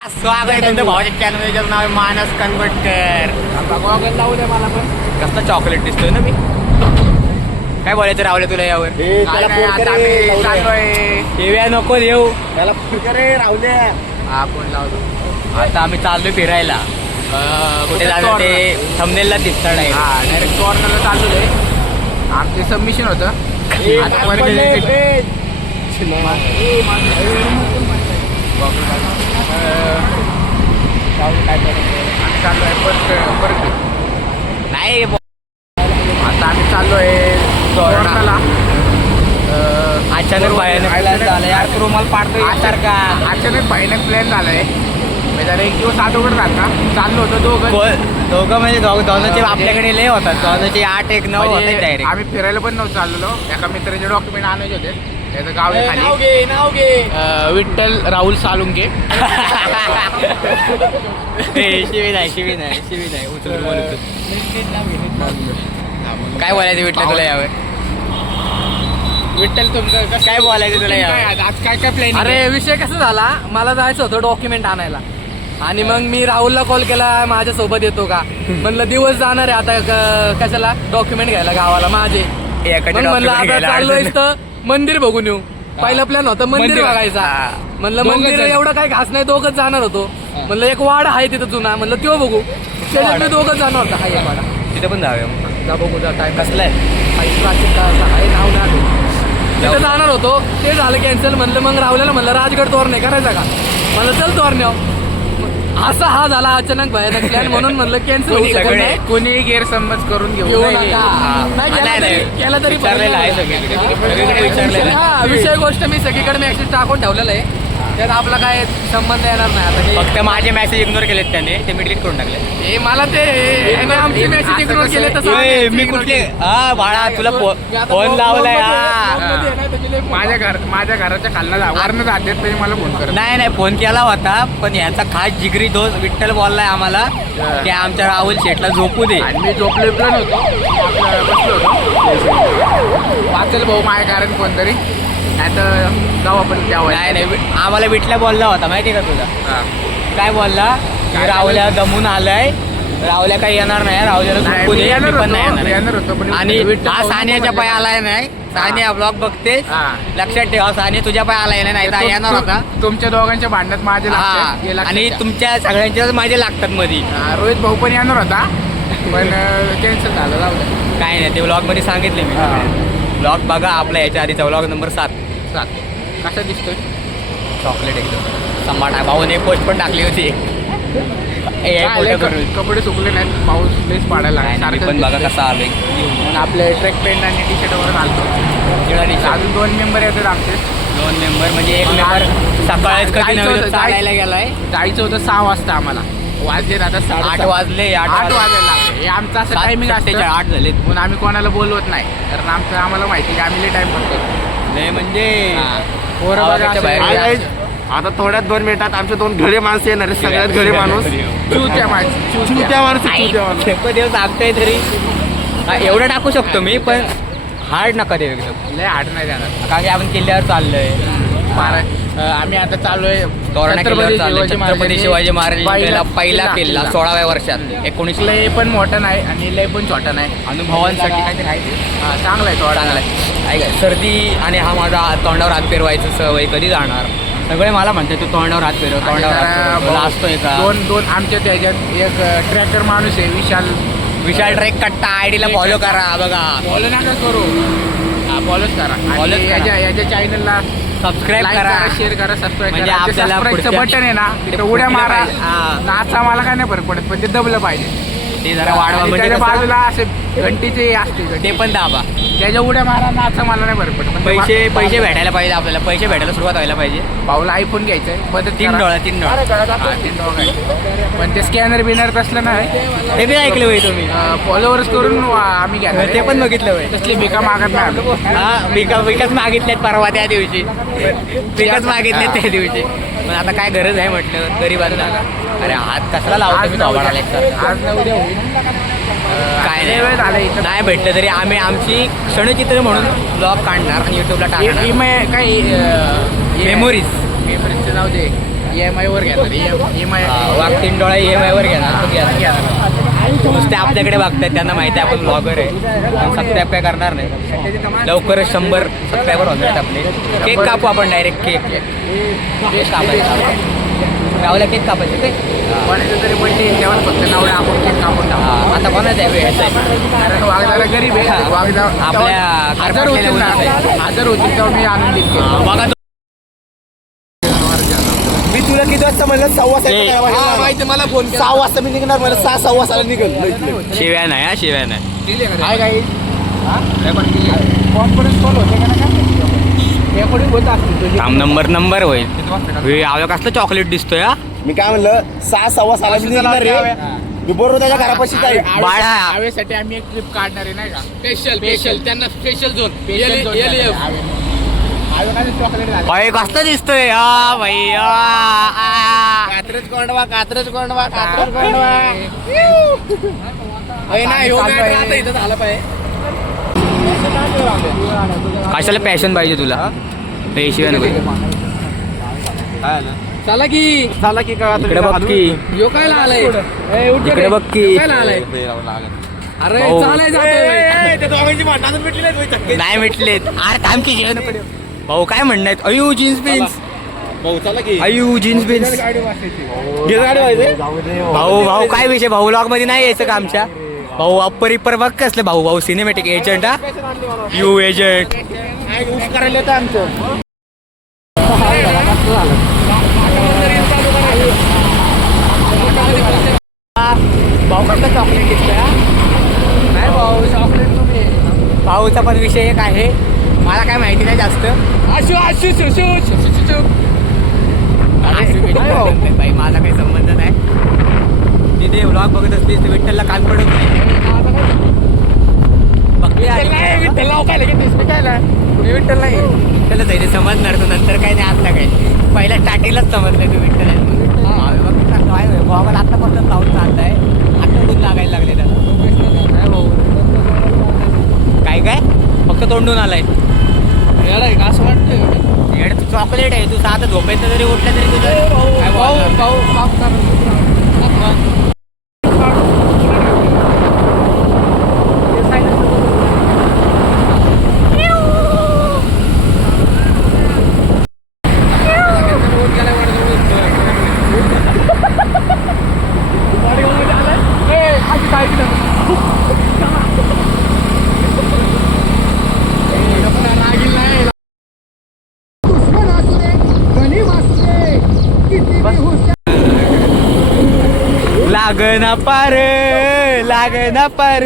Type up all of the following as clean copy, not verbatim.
स्वागत आहे तुमच्या भावाच्या चॅनलचं नाव आहे मानस कन्वर्टर. गॉगल लावू दे मला पण. कसला चॉकलेट दिसतोय ना मी. काय बोलायचं रावले तुला यावर? टीव्ही नको येऊ त्याला रे रावले. हा फोन लावतो. आता आम्ही चाललोय फिरायला. कुठे जाणार ते थंबनेलला दिसतं नाही. हा डायरेक्ट कॉर्नरला चालू आहे. आमचे सबमिशन होतं. आता नाही आता आम्ही चाललोय तोरणाला. अचानक भयानक झालं यार. रुमाल पाडतो का? अचानक भयानक प्लॅन झालाय. जरा एक दिवस अगोदर राहता चाललो होतो दोघं म्हणजे दोघांचे आपल्याकडे लय होतात. दोघांचे 8 1 9 होते डायरेक्ट. आम्ही फिरायला पण नव्हतं चाललेलो. एका मित्राचे डॉक्युमेंट आणायचे होते. त्याचं गाव आहे खाली विठ्ठल राहुल सालुंके. शिवी नाही उचलून बोलतो. काय बोलायचं विठ्ठल तुला यावर? विठ्ठल तुमचं काय बोलायचं तुला यावर? आज काय काय प्लॅन? अरे विषय कसा झाला, मला जायचं होतं डॉक्युमेंट आणायला आणि मग मी राहुलला कॉल केला, माझ्यासोबत येतो का म्हणलं. दिवस जाणार आहे आता कशाला डॉक्युमेंट घ्यायला गावाला माझे. मग म्हणलं आता चाललोय तर मंदिर बघून येऊ. पहिला प्लॅन होता मंदिर बघायचा. म्हणलं मंदिर एवढं काही खास नाही, दोघंच जाणार होतो. म्हणलं एक वाडा आहे तिथं जुना, म्हणलं तो बघू. त्याच्यात दोघंच जाणार होता. हा एक वाडा तिथे पण जाऊया. जा बघू जा. काय कसलं आहे? प्राचीन काळाचा आहे, नाव नाही. तिथं जाणार होतो, ते झालं कॅन्सल. म्हणलं मग राहुल्याला म्हणलं राजगड तोरणे करायचा का? म्हणलं चल तोरण्याव. असा हा झाला अचानक भयानक प्लॅन, म्हणून म्हणलं कॅन्सल होऊ शकत नाही. कोणी गैरसमज करून घेऊ घेऊ नये. नका. नाही केला तरी विचारलेलं आहे सगळीकडे विचारलेलं आहे. हा विषय गोष्ट मी सगळीकडे मेसेज टाकून ठेवलेला आहे. त्यात आपला काय संबंध येणार नाही आता. फक्त माझे मेसेज इग्नोर केलेत त्याने, ते मी डिलीट करून टाकले. हे मला ते आमची मेसेज इग्नोर केले तर मी कुठले हा बाळा तुला फोन लावलाय. माझ्या घराच्या खालना वरनं जातात तरी मला फोन करत. नाही फोन केला होता, पण याचा खास जिगरी दोस्त विठ्ठल बोललाय आम्हाला की आमच्या राहुल शेटला झोपू दे. आणि मी झोपले पण होतो, बसलो होतो. वाचेल भाऊ माझ्या कारण कोणतरी, नाही तर जाऊ आपण जेवायला. नाही आम्हाला विठला बोलला होता माहिती का तुला? काय बोलला? की राहुल्या दमून आलाय, राहुल्या काही येणार नाही, राहुल्याला झोपू दे. मी पण नाही येणार. आणि हा सानियाच्या पाय आलाय नाही. सानिया ब्लॉग बघते, लक्षात ठेवा. सानिया तुझ्या पाय आलाय नाही तर येणार होता. तुमच्या दोघांच्या भांडणात माझे लागतात. आणि तुमच्या सगळ्यांच्याच माझे लागतात मध्ये. रोहित भाऊ पण येणार होता पण कॅन्सल झालं. जाऊ दे. काय नाही, ते ब्लॉग मध्ये सांगितले मी. ब्लॉग बघा आपला याच्या आधीचा ब्लॉग नंबर 7. कसा दिसतोय? चॉकलेट एकदम समाट आहे. भाऊने पोस्ट पण टाकली होती. कपडे सुकले नाहीत, पाऊस प्लेस पाडायला पण बघा कसा आलोय. म्हणून आपले ट्रॅक पॅन्ट आणि टी शर्टवर घालतो. अजून 2 मेंबर येतात आमचे. 2 मेंबर म्हणजे एक मेंबर सकाळीच कधी नव्हे चालायला गेलाय. जायचं होतं 6 वाजता आम्हाला. वाजले आता 8 वाजले. 8 वाजायला हे आमचं असं टायमिंग असते. 8 झाले म्हणून आम्ही कोणाला बोलवत नाही, कारण आम्हाला माहिती की आम्ही टाइम करतो. नाही म्हणजे आता थोड्यात 2 मिनिटात आमचे 2 घरे माणसं येणार आहेत. सगळ्यात घरे माणूस चुत्या माणूस देव सांगतोय तरी एवढं टाकू शकतो मी, पण हार्ड नका देऊ एकदम. लय हाड नाही जाणार. कारण की आपण किल्ल्यावर चाललोय. आम्ही आता चाललोय तोरणा किल्ल्यावर चाललोय. छत्रपती शिवाजी महाराजांचा पहिला किल्ला 16व्या वर्षात. 19 लय पण मोठा नाही आणि लय पण छोटा नाही. अनुभवांसाठी काहीतरी चांगला आहे. थोडा चांगला. सर्दी आणि हा माझा तोंडावर हात फिरवायचं सवय कधी जाणार? सगळे मला म्हणते तू तोंडावर हात फिरव, तोंडावर हात फिरव. असतोय का? दोन आमच्या त्याच्यात एक ट्रॅक्टर माणूस आहे विशाल ट्रेक कट्टा. आयडीला फॉलो करा. बघा फॉलो नका करू, फॉलोच करा. याच्या चॅनलला सबस्क्राईब करा, शेअर करा, सबस्क्राईब म्हणजे करा. आपल्याला बटन आहे ना, तिथं उड्या मारा. नाचा मला काय नाही फरक पडत, पण ते दबलं पाहिजे. ते जरा वाढवा. आणि म्हणजे त्याच्या कसं? बाजूला असे घंटीचे असते, ते पण दाबा. त्याच्या उड्या मारा. नाचा मला नाही फरक पडत. पैसे भेटायला पाहिजे आपल्याला. पैसे भेटायला सुरुवात व्हायला पाहिजे. भाऊला आयफोन घ्यायचंय. 3 डॉलर. 3 डॉलर. पण ते स्कॅनर बिनर तसलं नाही. ते बी ऐकलं होय तुम्ही? फॉलोवर्स करून आम्ही घ्या. ते पण बघितलं होय? तसली भिका मागत नाही. हा विकत मागितल्यात परवा त्या दिवशी. विकत मागितल्यात त्या दिवशी. पण आता काय गरज आहे म्हटलं गरीबांना. अरे हात कसला लावतो मी गावाला एकसारखा. आज ना उद्या होईल. काय लय वेळ झाला नाही इथं. नाही भेटलं तरी आम्ही आमची क्षणचित्र म्हणून ब्लॉग काढणार आणि युट्यूबला टाकणार. काय मेमोरीज. मेमोरीजचं नाव दे. EMI वर घेणार EMI वाघ 3 डोळा EMI वर घेणार तो घेणार. नुसते आपल्याकडे बघतात, त्यांना माहिती आहे आपण ब्लॉगर आहे. सबस्क्राईब काय करणार नाही. लवकरच 100 सबस्क्रायबर होणार आहेत आपले. केक कापू आपण डायरेक्ट केक कापायचा. गावाला केक कापायचे ते कोणाचं तरी बर्थडे तेव्हा फक्त नावडे आपण केक कापून टाकू. आता कोणाचा आहे वेळ कारण वाघ जरा गरीब आहे. वाघ आपल्या हजार होतील तेव्हा मी आणून देईल. बघा मी तुला किती वाजता म्हणलं 6:15 माहिती मला फोन 6 वाजता मी निघणार मला 6:15 निघल. शिव्या नाही हा, शिव्या नाही. काय काही कॉन्फिडन्स कॉल होते का रेकॉर्डिंग होत असते. थांब नंबर होईल. आवं कसलं चॉकलेट दिसतोय हा. मी काय म्हणलं 6:15 मी निघणार रे. मी बरोबर त्याच्या घरापाशी जाईल. बाळा. आवेसाठी आम्ही एक ट्रिप काढणार आहे नाही का. स्पेशल त्यांना स्पेशल झोन चॉकलेट झाले. अय कसलं दिसतोय हा भाई. कात्रज कोंडवा झालं पाहिजे. कशाला पॅशन पाहिजे तुला. हे शिव्या नको. चला की इकडे बघ की. यो काय आलाय इकडे बघ की. काय आलाय अरे भाऊ. चालाय नाही मिटलेत. अरे थांब की जेवण नको. भाऊ काय म्हणणार अयू जीन्स बिन्स. अयू जीन्स बिन्स. भाऊ काय विषय. भाऊ लॉग मध्ये नाही यायचं का आमच्या. भाऊ अप्पर इप्पर बघ कसले भाऊ सिनेमॅटिक एजंट हा. यू एजंट करायला येतं आमचं. भाऊ कसला चॉकलेट दिसतोय हा. नाही भाऊ चॉकलेट तुम्ही. भाऊचा पण विषय एक आहे, मला काय माहिती नाही जास्त. भाई माझा काही संबंध नाही. तिथे व्लॉग बघत असलीस तर विठ्ठलला कान पडत नाही. विठ्ठल नाही त्याला जायचे समजणार तू नंतर काय नाही. आता काय पहिल्या स्टार्टिंगलाच समजलं तू विठ्ठल आहे. भावाला आतापासून लावून चाललाय. आता ऊन लागायला लागले त्याला. काय फक्त तोंडून आलाय. असं वाटतं तू चॉकलेट आहे. तू साधं झोपायचं जरी उठलं तरी तुझं काय बोलणार? लागना पार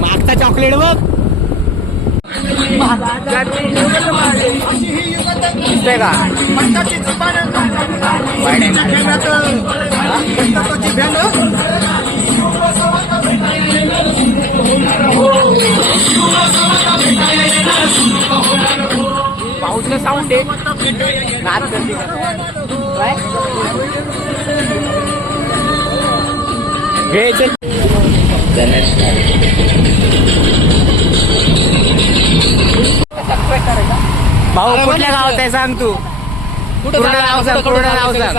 मागचा चॉकलेट बघ दिसतंय का. पाऊसला साऊंड आहे. नाच करते काय घ्यायचे. भाऊ कुठल्या गावात आहे सांग तू. पूर्ण नाव सांग.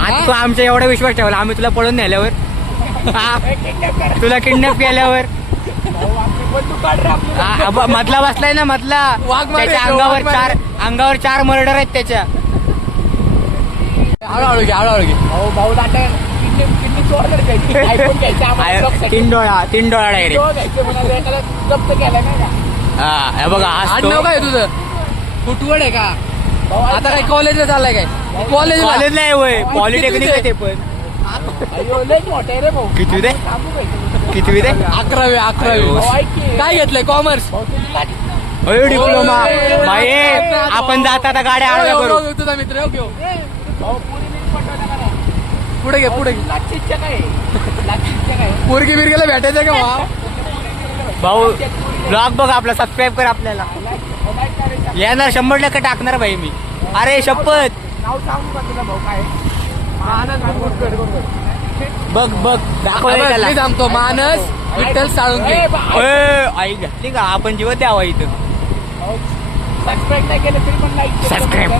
आज तू आमच्या एवढा विश्वास ठेवला. आम्ही तुला पळून नेल्यावर तुला किडनॅप केल्यावर मधला बसलाय ना मधला. त्याच्या अंगावर चार मर्डर आहेत त्याच्या. हळूहळू घे भाऊ दाटा किडनी चोरणार घ्यायची. तीन डोळा डायरेक्ट. जप्त केला नाही का. हा बघा आडनाव काय तुझं. फुटवड आहे का. आता काय कॉलेजला चाललाय काय. कॉलेज नाही होय. पॉलिटेक्निक आहे ते पण. लय मोठे रे भाऊ. किती रे. कितवी ते 11वी काय घेतलंय कॉमर्स डिप्लोमा बाई आपण जाता आता गाड्या आडव्या करू तुझा मित्र घेऊ पुढे घे पोरगी बिरगीला भेटायचं का भाऊ ब्लॉग बघ आपला सबस्क्राईब कर आपल्याला येणार 100% टाकणार भाई मी अरे शपथ नाव सांगू का तुला भाऊ काय बघ दाखव त्याला मी सांगतो मानस विठ्ठल साळुंके आई घातली का आपण जीवन द्यावा इथं सबस्क्राईब नाही केलं तरी पण subscribe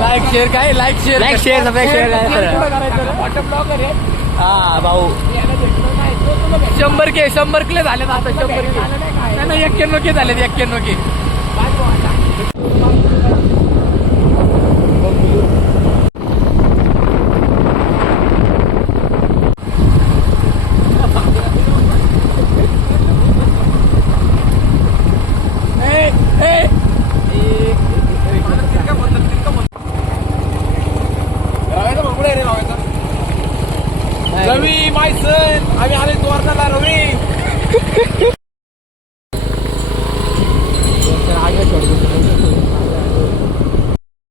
like share like share करायचं मोठं ब्लॉगर आहे हा भाऊ याला भेटलं नाही तो तुला भेटलं. 100 के झाले आता 100 के नाही 91 के झाले 91 के रवी माय सन आम्ही आले तोरणाला रवी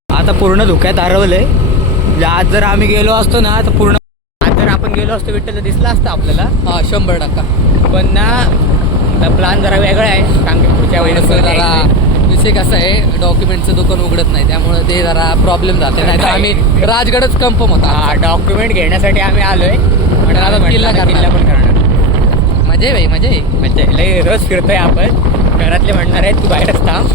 आता पूर्ण धुक्यात हरवलंय आज जर आम्ही गेलो असतो ना तर पूर्ण आज जर आपण गेलो असतो विठ्ठल दिसला असतं आपल्याला हा 100% पण ना प्लान जरा वेगळा आहे कारण की पुढच्या वेळेस जरा विषय कसा आहे डॉक्युमेंटचं दुकान उघडत नाही त्यामुळे ते जरा प्रॉब्लेम जाते नाही तर आम्ही राजगडच कन्फर्म होता हा डॉक्युमेंट घेण्यासाठी आम्ही आलोय पण आता किल्ला पण करणार मजा आहे भाई मजा आहे म्हणजे लय रोज फिरतोय आपण घरातले म्हणणार आहेत तू बाहेरच थांब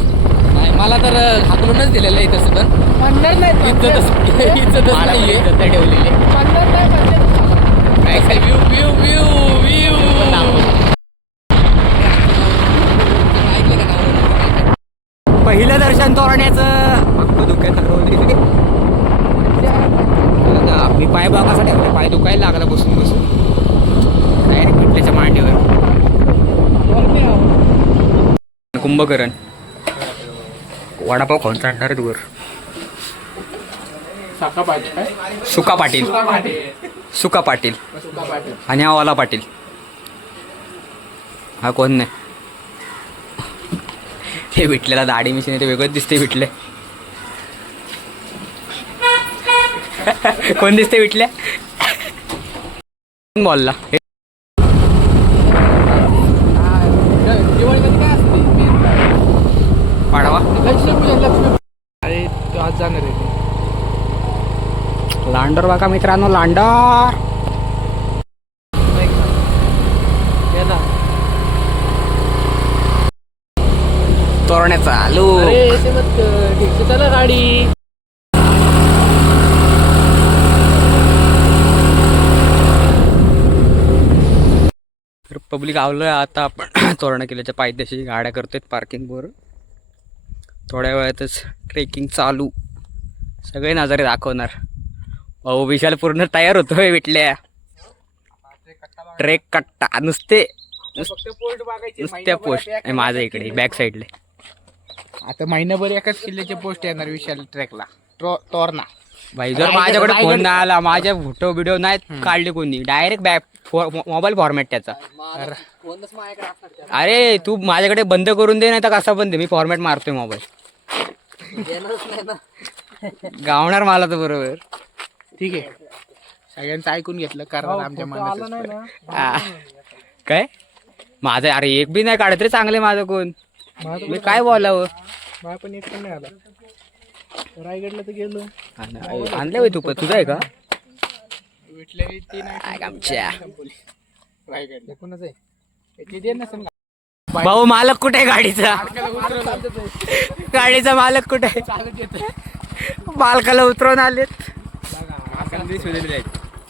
नाही मला तर हाकलूनच दिलेलं आहे तसं पण म्हणणार नाही इज्जतच मला नाहीये इज्जत नाही ठेवलेली म्हणणार नाही काय व्यू पहिलं दर्शन तोरण्याचं फक्त धुक्यात हरवली मी पाय बघासाठी ठेवला पाय दुखायला लागला बसून डायरेक्ट विठल्याच्या मांडीवर कुंभकरण वडापाव खाऊन चढणार वर सुका पाटील आणि हा वाला पाटील हा कोण नाही हे विटलेला दाढी मिशीन ते वेगळंच दिसते विटले कोण दिसते विटल्या बोलला दिवाळीमध्ये काय असते पाडवा लक्ष्मी अरे तू आज जाणार आहे लांडर बघा मित्रांनो लांडर तोरण्या चालू चला गाडी पब्लिक आवलं आता आपण तोरणा किल्ल्याच्या पायथ्याशी गाड्या करतोय पार्किंगवर थोड्या वेळातच ट्रेकिंग चालू सगळे नजारे दाखवणार भाऊ विशाल पूर्ण तयार होतोय विटल्या ट्रेक कट्टा नुसते नुसत्या पोस्ट माझ्या इकडे बॅक साईडला आता महिनाभर एकाच किल्ल्याचे पोस्ट येणार विशाल ट्रॅकला तोरणा भाई जर माझ्याकडे फोन नाही आला माझ्या फोटो व्हिडिओ नाहीत काढले कोणी डायरेक्ट बॅक मोबाईल फॉर्मॅट त्याचा अरे तू माझ्याकडे बंद करून दे नाही तर कसा बंद मी फॉर्मॅट मारतोय मोबाईल गावणार मला तर बरोबर ठीक आहे सगळ्यांचं ऐकून घेतलं कारण आमच्या मनात काय माझं अरे एक बी नाही काढत रे चांगले माझं कोण मी काय बोलावं पण एक पण नाही आला रायगडला तर गेलो आणले होय तू तुझं आहे का तीन आमच्या रायगड कोणाच आहे भाऊ मालक कुठे आहे गाडीचा गाडीचा मालक कुठे आहे मालकाला उतरवून आलेत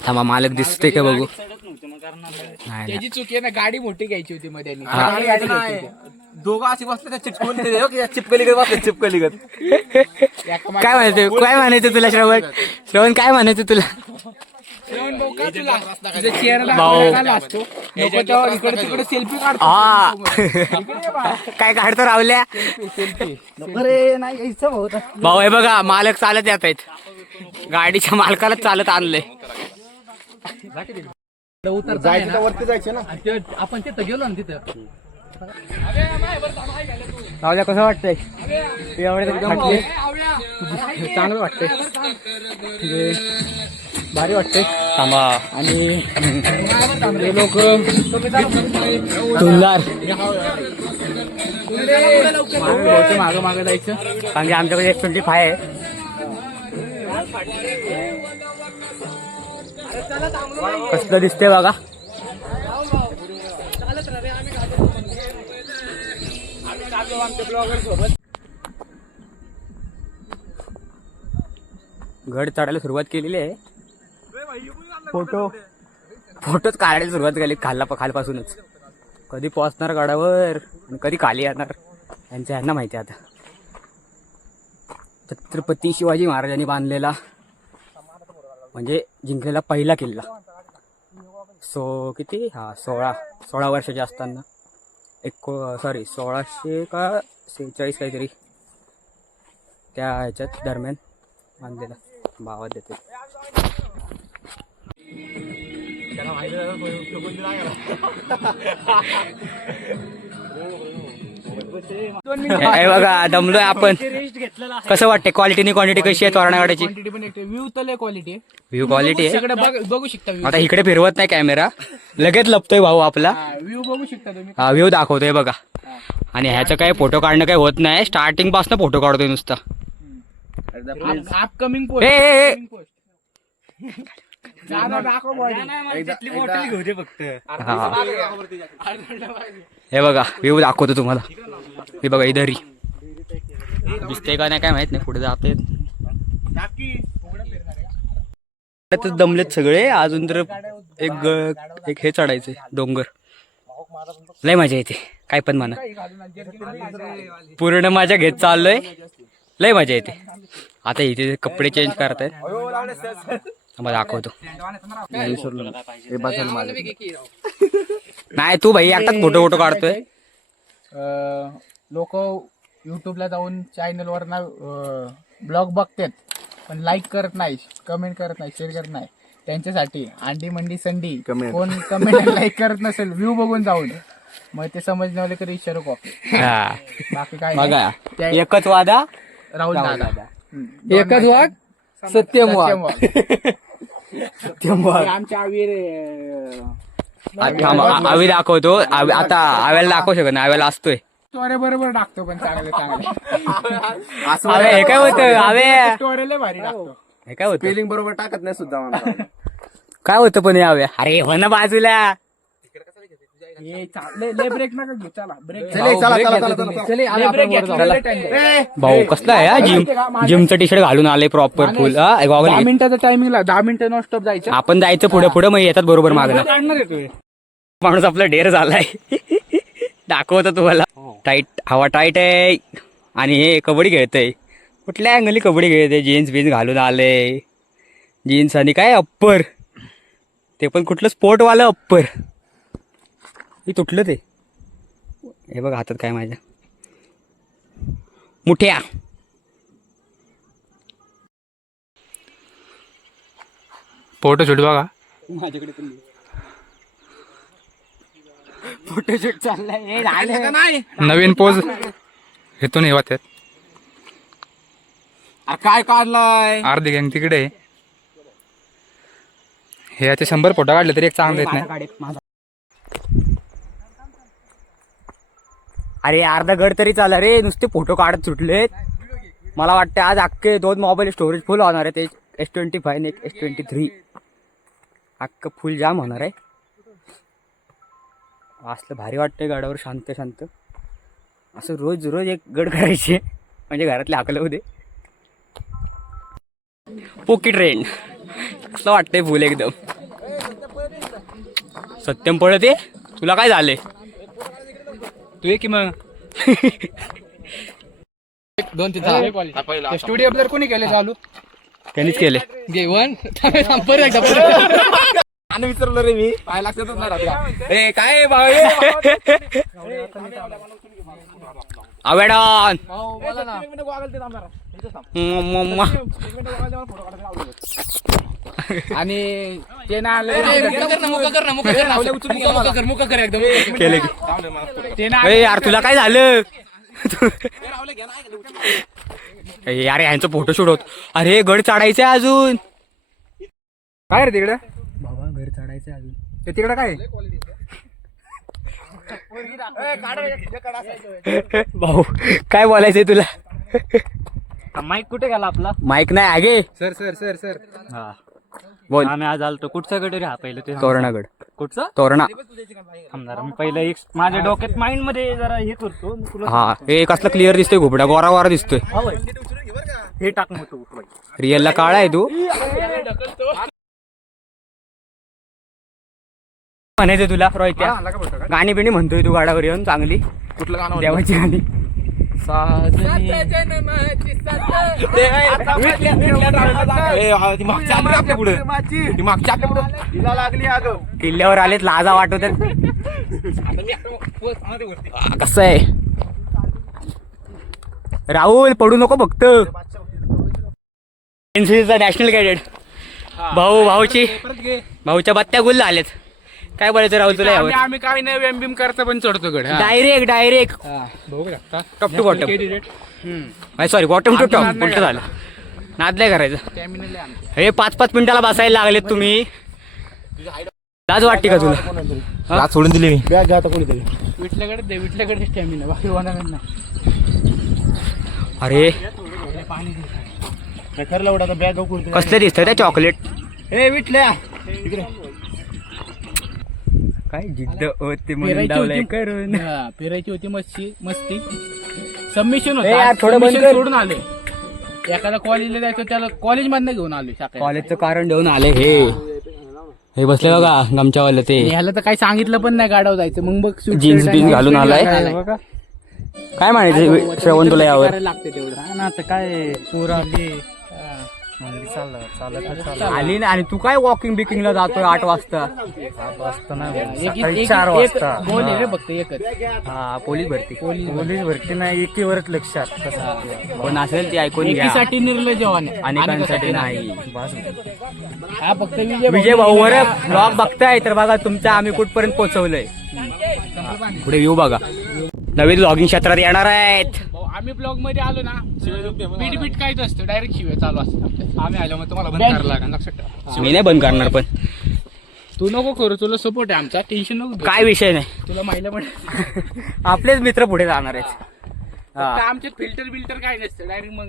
थांबा मालक दिसते का बघू त्याची चुकी आहे ना गाडी मोठी घ्यायची होती मध्ये दोघं अशी बसले चिपकली बसले काय म्हणायचं तुला श्रवण काय म्हणायचं तुला सेल्फी काढतो हा काय काढतो रावल्या भाऊ हे बघा मालक चालत येत आहेत गाडीच्या मालकाला चालत आणलंय जायचं तर वरती जायचं ना. आपण तिथं गेलो ना तिथं. राहुल्या कसं वाटतंय चांगलं वाटतंय, भारी वाटतंय. थांबा आणि लोक तुलदार मागं मागं जायचं. कारण की आमच्याकडे 125 आहे. कसलं दिसतंय बघा. गड चढायला सुरुवात केलेली आहे. फोटोच काढायला सुरुवात केली खालपासूनच. कधी पोहोचणार गडावर आणि कधी खाली येणार यांना माहिती आहे. आता छत्रपती शिवाजी महाराजांनी बांधलेला म्हणजे जिंकलेला पहिला किल्ला. किती 16 वर्षाचे असताना 1600 का 46 काहीतरी त्या ह्याच्यात दरम्यान बांधलेला. भावात देते हे बघा दमलोय आपण. कसं वाटतंय क्वालिटी क्वांटिटी कशी आहे तोरणागाड्याची? व्ह्यू तर लय क्वालिटी आहे. व्ह्यू क्वालिटी आहे. सगळं बघू शकता. आता इकडे फिरवत नाही कॅमेरा, लगेच लपतोय भाऊ आपला. व्ह्यू बघू शकता तुम्ही. हा व्ह्यू दाखवतोय बघा. आणि ह्याचं काय फोटो काढणं काही होत नाही, स्टार्टिंग पासून फोटो काढतोय नुसता. अपकमिंग हे बघा व्ह्यू दाखवतो तुम्हाला. हे बघा इधर दिसते का नाही काय माहित नाही. पुढे जाते दमलेत सगळे. अजून तर एक हे चढायचंय डोंगर. लय मजा येते काय पण म्हणा. पूर्ण मजा घेत चाललोय. लय मजा येते. आता इथे कपडे चेंज करतायत. मला दाखवतो. नाही तू भाई आताच फोटो काढतोय. लोक युट्यूबला जाऊन चॅनलवर ना ब्लॉग बघतात पण लाईक करत नाही, कमेंट करत नाही, शेअर करत नाही. त्यांच्यासाठी अंडी मंडी संडी कोण कमेंट लाईक करत नसेल व्ह्यू बघून जाऊन मग ते समजण्यावाले कधी इशारू कॉफी. बाकी काय बघा एकच वादा राहुल दादा. एकच वाघ सत्यम वाघ. आमच्या आवीर आवी दाखवतो. आता आव्याला दाखवू शकत नाही, आव्याला असतोय. स्टोऱ्या बरोबर टाकतो पण चांगले हे काय होतं आवे? स्टोऱ्याला भारी टाकतो. हे काय होतं? स्पेलिंग बरोबर टाकत नाही सुद्धा मला. काय होतं पण याव्या? अरे हो ना बाजूला. ब्रेक नका घेऊ. चला ब्रेक भाऊ कसला आहे जिमचं टी शर्ट घालून आले प्रॉपर फुल. 10 मिनिटाचा टायमिंगला 10 मिनिटं नॉन स्टॉप जायचं. आपण जायचं पुढे मग येतात बरोबर मागणं. माणूस आपला ढेर झालाय. दाखवतो तुम्हाला. टाईट हवा टाईट आहे. आणि हे कबड्डी खेळतय. कुठल्या अँगली कबड्डी खेळते. जीन्स बीन्स घालून आले. जीन्स आणि काय अप्पर. ते पण कुठलं स्पोर्टवालं अप्पर. हे तुटलं ते. हे बघ हातात काय माझ्या मुठ्या. फोटोशूट बघा. माझ्याकडे पण फोटोशूट चाललाय. नवीन पोज इथून हे वाटत. काय काढलाय? अर्धी गँग तिकडे आहे. हे याचे 100 फोटो काढले तरी एक चांगलं येत नाही. अरे अर्धा गड तरी चालला रे. नुसते फोटो काढत सुटलेत. मला वाटतं आज अख्खे 2 मोबाईल स्टोरेज फुल होणार आहे. ते S25 आणि एक S23 अख्खं फुल जाम होणार आहे. असलं भारी वाटतंय गडावर शांत शांत. असं रोज एक गड करायचे म्हणजे घरातले हाकलं होते. पोकी ट्रेन कसं वाटतंय फुल एकदम. सत्यम पळते. तुला काय झालंय? तू ये की मग. 2-3 स्टुडिओ जर कोणी केले चालू त्यांनीच केले. घेऊन आणि विचारलं रे मी पाय लागतातच नाही राहत. काय अवेडॉन बोला ना. आणि ते ना आले केले ते ना ए यार तुला काय झालं ए यार यांचं फोटोशूट होत. अरे गड चढायचंय अजून. काय रे तिकडे बाबा घर चढायचंय अजून. ते तिकडे काय भाऊ काय बोलायचंय तुला. माईक कुठे गेला आपला? माईक नाही आगे. सर सर सर सर हा बोल. आम्ही आज आलतो कुठचा गड रे हा पहिलं ते तोरणागड. कुठचा तोरणा. थांबणार मी पहिलं एक माझ्या डोक्यात माइंड मध्ये जरा हे करतो मी तुला हा हे कसला क्लिअर दिसतोय घोपडा गोरा गोरा दिसतोय. हे टाक मग तू रिअल ला काळा आहे तू. म्हणायचं तुला रोहित्या गाणी बिणी म्हणतोय तू गाडावर येऊन चांगली. कुठलं गाणं देवाची गाणी. किल्ल्यावर आलेत लाजा वाटत. कसं आहे राहुल पडू नको फक्त. एनसीसीचा नॅशनल कॅडेट भाऊ भाऊच्या बत्त्या गुल्ल आलेत. काय बोलायचं राहुल तुला यावर. आम्ही काही नाही वेम करता पण चढतो गड. Direct top to bottom. Sorry bottom to top उलट झालं. नाद नाही करायचं. हे 5-5 मिनिटाला बसायला लागलेत तुम्ही. लाज वाटते का तुला. सोडून दिली मी बॅग घ्या आता कोणीतरी. विटल्याकडे स्टॅमिना बाकी होणार नाही. अरे खरं आता बॅग घ्या कोणीतरी. कसले दिसतंय त्या चॉकलेट. ए विटल्या काय जिद्द होती म्हणून डावलंय करून. फिरायची होती मस्ती सबमिशन ए यार, होतं. थोडं बंद Submission कर. सोडून आले. एखादा कॉलेजला जायचं त्याला कॉलेज मधनं घेऊन आलोय सकाळी. कॉलेजचं कारण देऊन आले हे बसले बघा गमच्यावाले ते. ह्याला तर काही सांगितलं पण नाही गाडावर जायचं. मग बघ suit जीन्स shirt बीन्स आणि घालून sweater आलाय. घालायला. काय म्हणायचं श्रवण तुला यावर. करायला लागते तेवढं. ना आता काय चोर आली चालत आली ना. आणि तू काय वॉकिंग बिकिंगला जातोय 8 वाजता. एक 4 वाजता गोल आहे रे फक्त एकच. हा पोलीस भरती. पोलीस भरती नाही एकीवरच लक्षात पण असेल ती ऐकून घ्या. एकीसाठी निर्लय जवान आहे. अनेकांसाठी नाही. हा फक्त विजय भाऊवर ब्लॉग बघताय तर बघा तुमच्या आम्ही कुठपर्यंत पोहोचवलंय. पुढे येऊ बघा. नवीन ब्लॉगिंग क्षेत्रात येणार आहेत. आम्ही ब्लॉग मध्ये आलो ना बीट काहीच असतं. डायरेक्ट शिवे चालू असतं. आम्ही आलो मग तुम्हाला बंद करायला लागेल लक्षात ठेवा. मी नाही बंद करणार पण. तू नको करू. तुला सपोर्ट आहे आमचा. टेन्शन नको घेऊ. काय विषय नाही. तुला माहिला पण आपलेच मित्र पुढे जाणार आहेत. फक्त आमच्यात फिल्टर काय नसतं. डायरेक्ट मग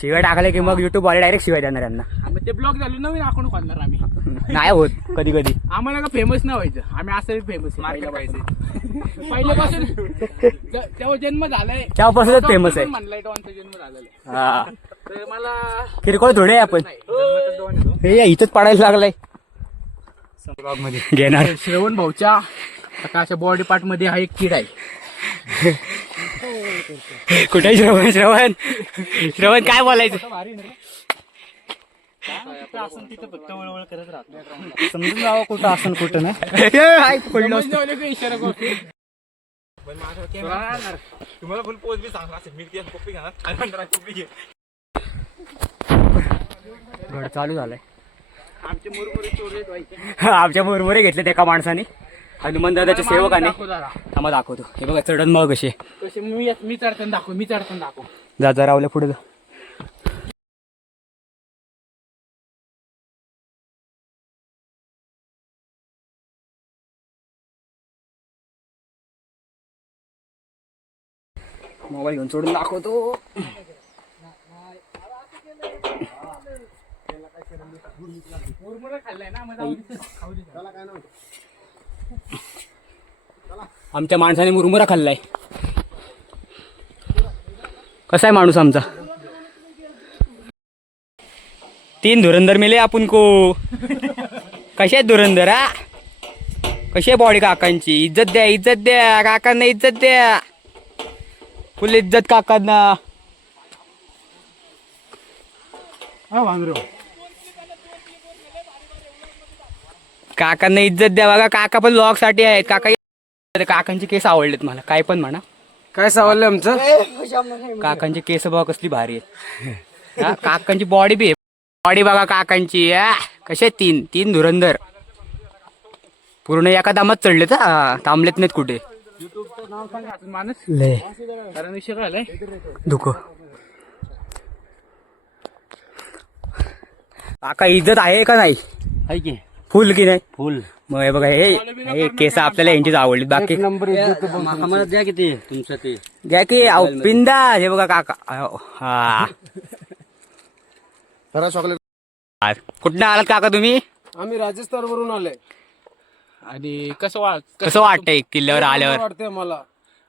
शिवाय टाकले की मग युट्यूब वाले डायरेक्ट शिवाय देणार यांना. मग ते ब्लॉग झाले नवीन अकाउंट खोलणार आम्ही. नाही होत कधी कधी. आम्हाला का फेमस नाही व्हायचं. आम्ही असं फेमस पहिल्यापासून तेव्हा जन्म झालाय. तेव्हापासूनच फेमस आहे. म्हणलाय डॉनचा जन्म झालेला आहे. हा तर मला किरकोळ थोडे आहे आपण. हे इथंच पडायला लागलाय. घेणार. श्रवण भाऊच्या आता अशा बॉडी पार्ट मध्ये हा एक किड आहे. कुठे श्रवण काय बोलायचं. तिथं फक्त वळवळ करत राहतो. समजून जावं कुठं असं कुठं नाही. पडलो इशारा करतो. तुम्हाला फुल पोच बी सांगला असेल. मी कॉपी घेणार कॉपी घे. घड चालू झालाय. आमचे मुरमुरे चोरले व्हायचे. आमच्या मुरमुरे घेतले एका माणसाने. हनुमान दादाच्या सेवकाने. आम्हाला दाखवतो. हे बघा चढण मग कसे. कसे मी चढताना दाखव. जा रावल्या पुढे जा. मोबाईल घेऊन सोडून दाखवतो. आमच्या माणसाने मुरमुरा खाल्लाय. कसा आहे माणूस आमचा. 3 धुरंधर मेले आपण को. कसे आहेत धुरंधर. हा कशी आहे बॉडी काकांची. इज्जत द्या काकांना इज्जत द्या. फुल इज्जत काकांना. काकांना इज्जत द्या. बघा काका पण ब्लॉग साठी आहेत. काकांचे केस आवडलेत मला. काय पण म्हणा काय सावरलं आमचं? काकांचे केस बघा कसली भारी आहेत. हा, काकांची बॉडी बी बॉडी बघा काकांची. कसे तीन तीन धुरंधर पूर्ण एका दामात चढलेत. थांबलेत नाहीत कुठे. माणूस ले कारण विषय काय आलाय दुख काका इज्जत आहे का नाही? आहे की फुल की नाही? फुल मग हे बघा हे केस आपल्याला यांचीच आवडली. बाकी नंबर आम्हाला द्या किती तुमचं ते घ्या की पिंदा. हे बघा काका. हा कुठनं आलात काका तुम्ही? आम्ही राजस्थान वरून आलोय. आणि कसं कसं वाटतंय किल्ल्यावर आल्यावर? वाटतंय मला.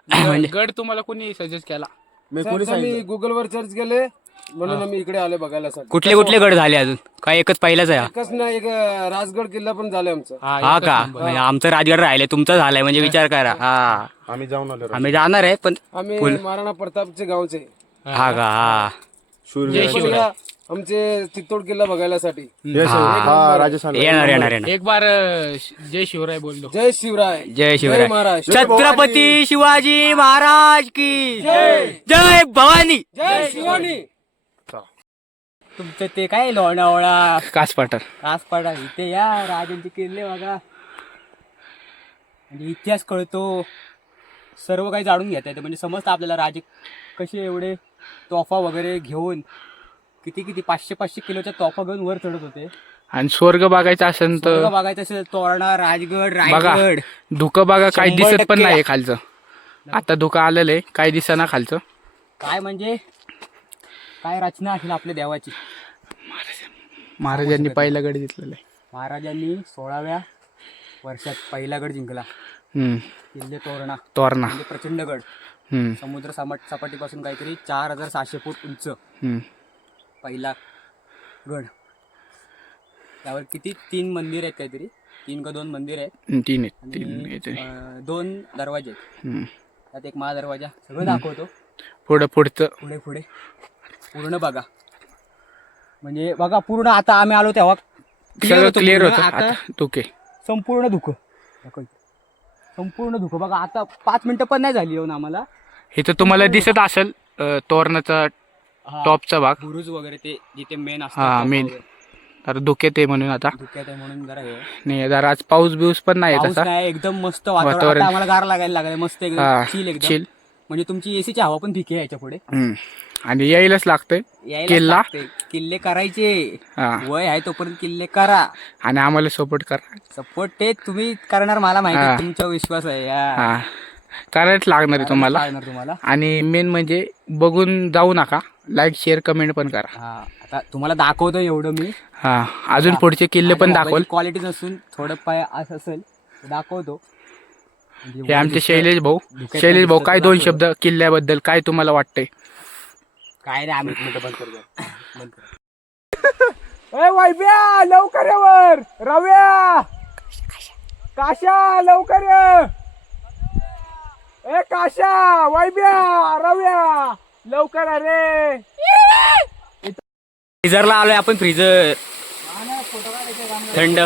म्हणजे गड तुम्हाला कोणी सजेस्ट केला? मी गुगल वर सर्च केले म्हणून आम्ही इकडे आले बघायला साठी. कुठले कुठले गड झाले अजून? काय एकच पहिलाच आहे हा? एकच ना एक राजगड किल्ला पण झालाय आमचा. हा का? म्हणजे आमचं राजगड राहिलंय, तुमचं झालंय म्हणजे विचार करा. हा आम्ही जाऊन आलो आम्ही जाणार आहे पण आम्ही महाराणा प्रतापचे गावचे. हा का? हा पण या आमचे चित्तोड किल्ला बघायला साठी. हा राजस्थान येणार येणार येणार. एक बार जय शिवराय बोललो. जय शिवराय. जय शिवराय. महाराज. छत्रपती शिवाजी महाराज की जय भवानी. जय शिवानी. तुमचं ते काय लोणावळा कासपाटर कासपाडा इथे या राजांचे किल्ले बघा. म्हणजे इतिहास कळतो, सर्व काही जाणून घेता येतं. म्हणजे समजतं आपल्याला राजे कसे एवढे तोफा वगैरे घेऊन किती किती 500 किलोच्या तोफा घेऊन वर चढत होते. आणि स्वर्ग बघायचा असेल तर सर्व बघायचं असेल तोरणा राजगड बघा. रायगड. धुकं बघा काही 100% दिसत पण नाही खालचं. आता धुकं आलेलं आहे, काही दिसना खालचं. काय म्हणजे काय रचना असेल आपल्या देवाची. महाराजांनी पहिला गड घेतलेला आहे. महाराजांनी 16व्या वर्षात पहिला गड जिंकला. हम्म. किल्ले तोरणा तोरणा. म्हणजे प्रचंड गड. हम्म. समुद्र सपाटीपासून काहीतरी 4700 फूट उंच हम्म. पहिला गड. त्यावर किती 3 मंदिर आहेत, काहीतरी 3 का 2 मंदिर आहेत. 3 आहेत. आणि 3 येते. 2 दरवाजे आहेत. हम्म. त्यात एक महादरवाजा. सगळं दाखवतो पुढं पुढचं पुढे पुढे पूर्ण बघा. म्हणजे बघा पूर्ण आता आम्ही आलो तेव्हा सगळं क्लिअर पूर्ण. होतं. आता आता धुके संपूर्ण धुकं. संपूर्ण धुकं बघा. आता 5 मिनिटं पण नाही झाली येऊन आम्हाला. हे तर तुम्हाला दिसत असेल तोरणाचा हा, टॉपचा भाग. बुरुज वगैरे ते जिथे मेन हा असतं मेन. तर धुके ते म्हणून आता धुक्यात आहे म्हणून जरा हे नाही. जरा आज पाऊस बिऊस पण नाही पाऊस तसा. नाही. एकदम मस्त वातावरण. वातावरण. आता आम्हाला गार लागायला लागलाय मस्त एकदम हा चिल एकदम. चिल. म्हणजे तुमची एसीची हवा पण फिके याच्या पुढे. आणि यायलाच लागतंय यायला किल्ला. लागते. किल्ले करायचे. हा. वय आहे तोपर्यंत किल्ले करा. आणि आम्हाला सपोर्ट करा. सपोर्ट ते तुम्ही करणार मला माहिती आहे. हा. तुमचा विश्वास आहे. या. हा करायच लागणार आहे तुम्हाला. लागणार तुम्हाला. आणि मेन म्हणजे बघून जाऊ नका. लाईक शेअर कमेंट पण करा. हा आता तुम्हाला दाखवतो एवढं मी. हा अजून पुढचे किल्ले पण दाखवल. क्वालिटी नसून थोडं पाय असं असेल तर दाखवतो. म्हणजे हे आमचे शैलेश भाऊ. धुक्यात शैलेश भाऊ दिसतं काय तुला 2 थोडं. शब्द किल्ल्याबद्दल काय तुम्हाला वाटतंय? काय नाही. आम्ही एक मिनिटं बंद करतो. बंद कर. वायब्या लवकर ये वर. रव्या काशा लवकर ये. ए काशा वायब्या रव्या लवकर अरे. फ्रीजरला आलोय आपण. फ्रीजर थंड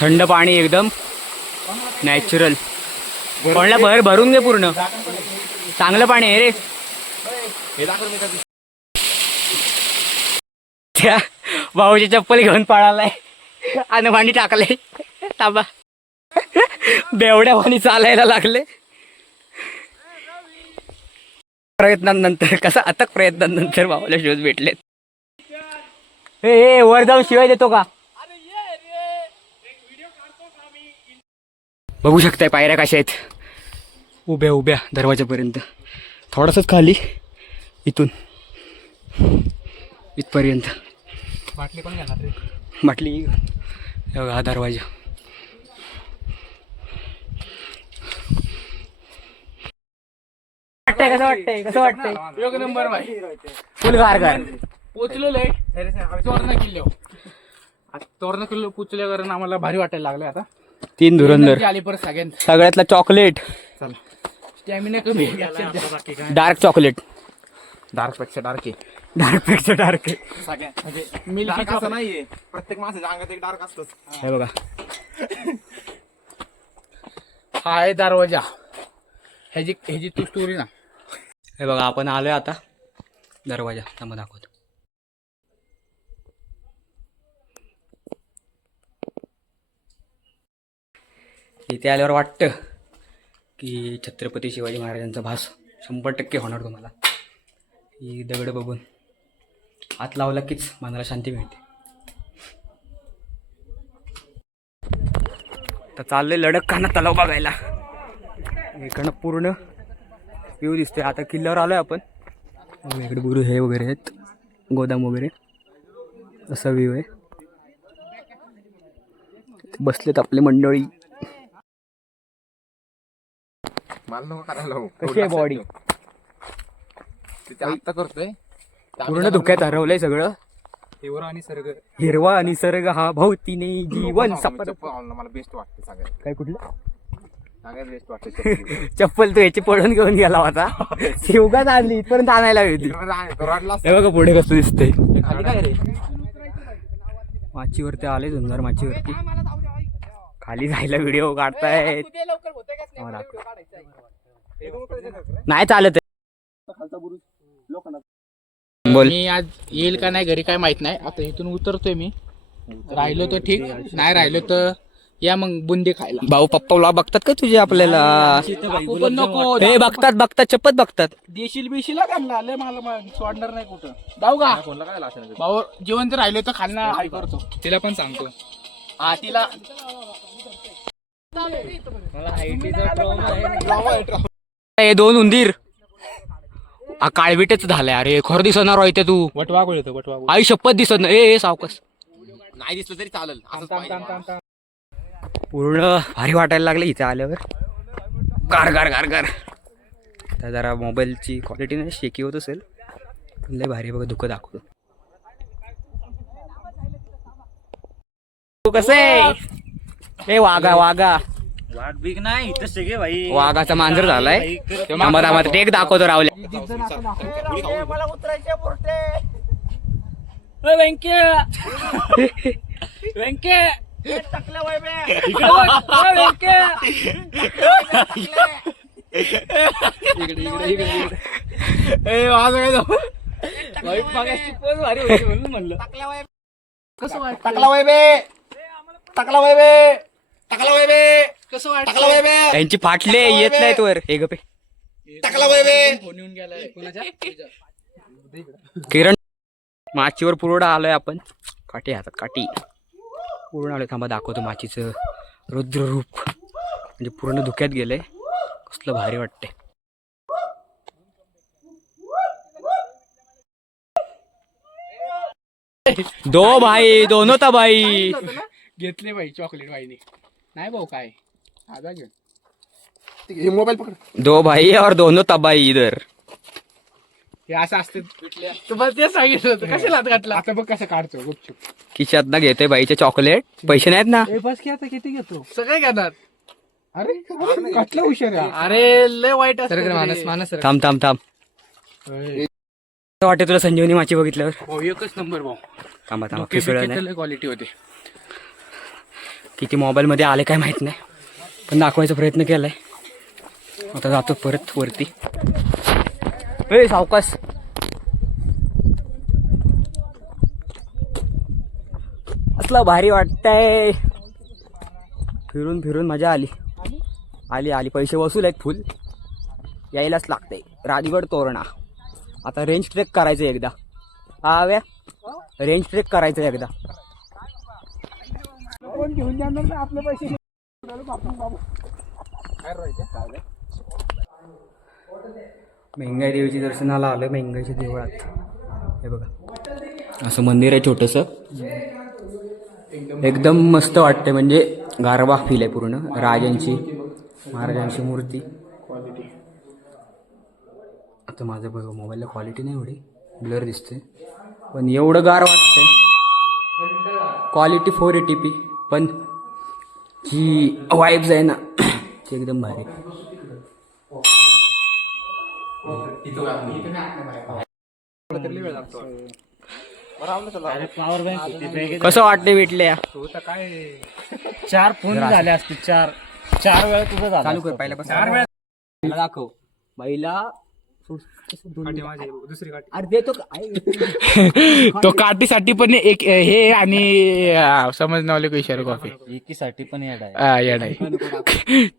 थंड पाणी एकदम नॅचरल. कोणाला भरून घे पूर्ण. चांगलं पाणी आहे रे. त्या भाऊची चप्पल घेऊन पळालाय आणि पाणी टाकलंय. ताबा बेवड्या पाणी चालायला लागले. प्रयत्नांनंतर कसा अथक प्रयत्नांनंतर भावाला शोध भेटलेत. हे वर जाऊन शिवाय देतो का? बघू शकताय पायऱ्या कशा आहेत. उभ्या उभ्या दरवाजापर्यंत. थोडंसंच खाली इथून इथपर्यंत. बाटली हे बघा, हा दरवाजा. कसं वाटतंय कसं वाटतंय? एक नंबर भाई. फुल गारगार. पोचलेलं आहे तोरणा किल्ल्यावर. तोरणा किल्ला पोचल्या कारण आम्हाला भारी वाटायला लागलं. आता 3 धुरंधर. आली परत सगळ्यांत. सगळ्यातला चॉकलेट. स्टॅमिना कमी. Dark chocolate. डार्क पेक्षा डार्क आहे. डार्क पेक्षा डार्क. मिल्की असं नाहीये. प्रत्येक माणसाच्या अंगात एक डार्क असतोच. हे बघा हा आहे दरवाजा. ह्याची तू स्टोरी ना. हे बघा आपण आलोय आता दरवाजा त्यामध्ये दाखवतो. इथे आल्यावर वाटतं की छत्रपती शिवाजी महाराजांचा भास 100% होणार तुम्हाला. ही दगड बघून हात लावला कीच मनाला शांती मिळते. तर चाललंय लडकखाना तलाव बघायला. इकडनं पूर्ण व्ह्यू दिसते. आता किल्ल्यावर आलोय आपण. इकडे गुरु हे वगैरे आहेत, गोदाम वगैरे असा व्ह्यू आहे. बसलेत आपले मंडळी. कशी आहे बॉडी? आता करतोय पूर्ण धुक्यात हरवलंय सगळं. हिरवा निसर्ग हा भोवतीने जीवन सफर. मला बेस्ट वाटते सगळ्यात. काय कुठलं सगळ्यात बेस्ट वाटते. चप्पल तू याची पळून घेऊन गेला होता. शिवगात आणली इथपर्यंत आणायला होती. हे बघा पुढे कसं दिसतंय. माचीवरती आले, झुंजार माचीवरती. खाली जायला व्हिडिओ काढतायत. नाही चालत. बोल. मी आज येईल का नाही घरी काय माहित नाही. आता इथून उतरतोय मी. राहिलो तर ठीक, नाही राहिलो तर या मग बुंदी खायला. भाऊ पप्पा बघतात का तुझे आपल्याला? काकू पण नको. हे बघतात चप्पत बघतात. देशील बिशीला काढला आले मला सोडणार नाही कुठं. जाऊ का भाऊ? जिवंत राहिलो तर खालना हाय करतो. तिला पण सांगतो. हा तिला हे 2 उंदीर काळविटेच झालंय. अरे खरं दिसणार होते तू. वटवागुळ येतो वटवागुळ. आई शपथ दिसत नाही. ए सावकस नाही दिसलं तरी चालेल. पूर्ण भारी वाटायला लागलं इथे आल्यावर. गार गार गार गार. तर जरा मोबाईलची क्वालिटी नाही शेकी होत असेल. लय भारी बघा धुकं दाखवतो. तू कसं आहे? ए वाघा वाघा वाट बिग नाही इथं सगळे भाई. वाघाचा मांजर झालाय. आम्हाला टेक दाखवतो रावल्या. व्यंक्या व्यंक्या टाकला वय बे. टाकला वय बे. टाकला वय बे. कसं वाटतं? टाकला वय बे. त्यांची फाटले येत नाहीत वर. हे गपे टाकला वय बे. फोन येऊन गेलाय कोणाच्या? किरण माचीवर पूर्ण आलोय आपण. काठी हातात काठी पूर्ण आलोय. थांबा दाखवतो माचीचं रुद्र रूप. म्हणजे पूर्ण धुक्यात गेलंय. कसलं भारी वाटतंय. दो भाई दोनों तबाई. घेतले बाई चॉकलेट बाईने. नाही भाऊ काय आधा घेऊन. हे मोबाईल पकड. दो भाई और दोनों तबाई इधर. हे असं असते. तुम्हाला तेच सांगितलं होतं. कशाला हात घातला? आता बघ कसं काढतो गुपचूप. खिशात ना घेते बाईचे चॉकलेट. पैसे नाहीत ना. बस की आता किती घेतो? सगळे घेणार. अरे कटलं हुशार आहे. अरे लय वाईट असतं माणूस माणूस. थांब थांब थांब. वाटते तुला संजीवनी माची बघितल्यावर? हो एकच नंबर भाऊ. थांबा थांबा फिसळलं नाही. क्वालिटी होती. किती मोबाईल मध्ये आले काय माहित नाही, पण दाखवायचा प्रयत्न केलाय. आता जातो परत वरती. ए सावकाश. असलं भारी वाटतंय. फिरून फिरून मजा आली आली आली. पैसे वसूल आहेत फुल. यायलाच लागतंय. राजगड तोरणा. आता रेंज ट्रेक करायचं एकदा. हा व्या रेंज ट्रेक करायचं एकदा. कोण घेऊन जाणार ना आपले पैसे? मेंगाई देवीच्या दर्शनाला आलोय. मेंगाईच्या देवळात हे बघा असं मंदिर आहे छोटंसं. एकदम मस्त वाटतंय. म्हणजे गारवा फील आहे पूर्ण. राजांची महाराजांची मूर्ती. आता माझं बघा मोबाईलला क्वालिटी नाही एवढी, ब्लर दिसते, पण एवढं गार वाटतंय. क्वालिटी 480p, पण जी वाईब्स आहे ना ती एकदम भारी. कसं वाटतंय भेटल्या? काय 4 फोन झाले असते. 4 वेळा तुझं झालं. चालू कर पहिल्यापासून. दाखव बाईला दुसरी गाठी अरे देतो तो काठीसाठी पण एक हे आणि समजण्यावाले को इशारा कॉफी एकीसाठी पण येड आहे येड आहे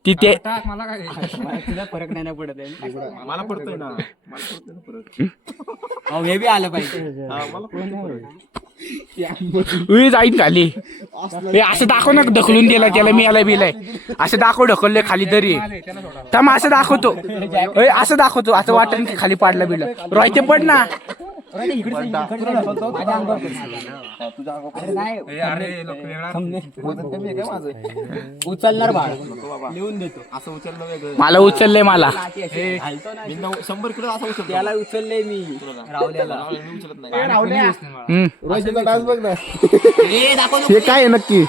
तिथे मला काय तुला फरक नाही ना पडत आहे मला पडतोय ना हे बी आलं पाहिजे जाईन खाली हे असं दाखव ना ढकलून दिला त्याला मी याला बिलाय असं दाखव ढकलले खाली तरी थांब असं दाखवतो असं दाखवतो असं वाटत की खाली पाडलं बिल रोहिते पड ना उचलणार बाळ लिहून देतो असं उचललं वेगळं मला उचललंय मला 100 किलो असं उचलतो त्याला उचलले मी रावल्याला मी उचलत नाही रोहितचा डान्स बघ ना दाखव हे काय आहे नक्की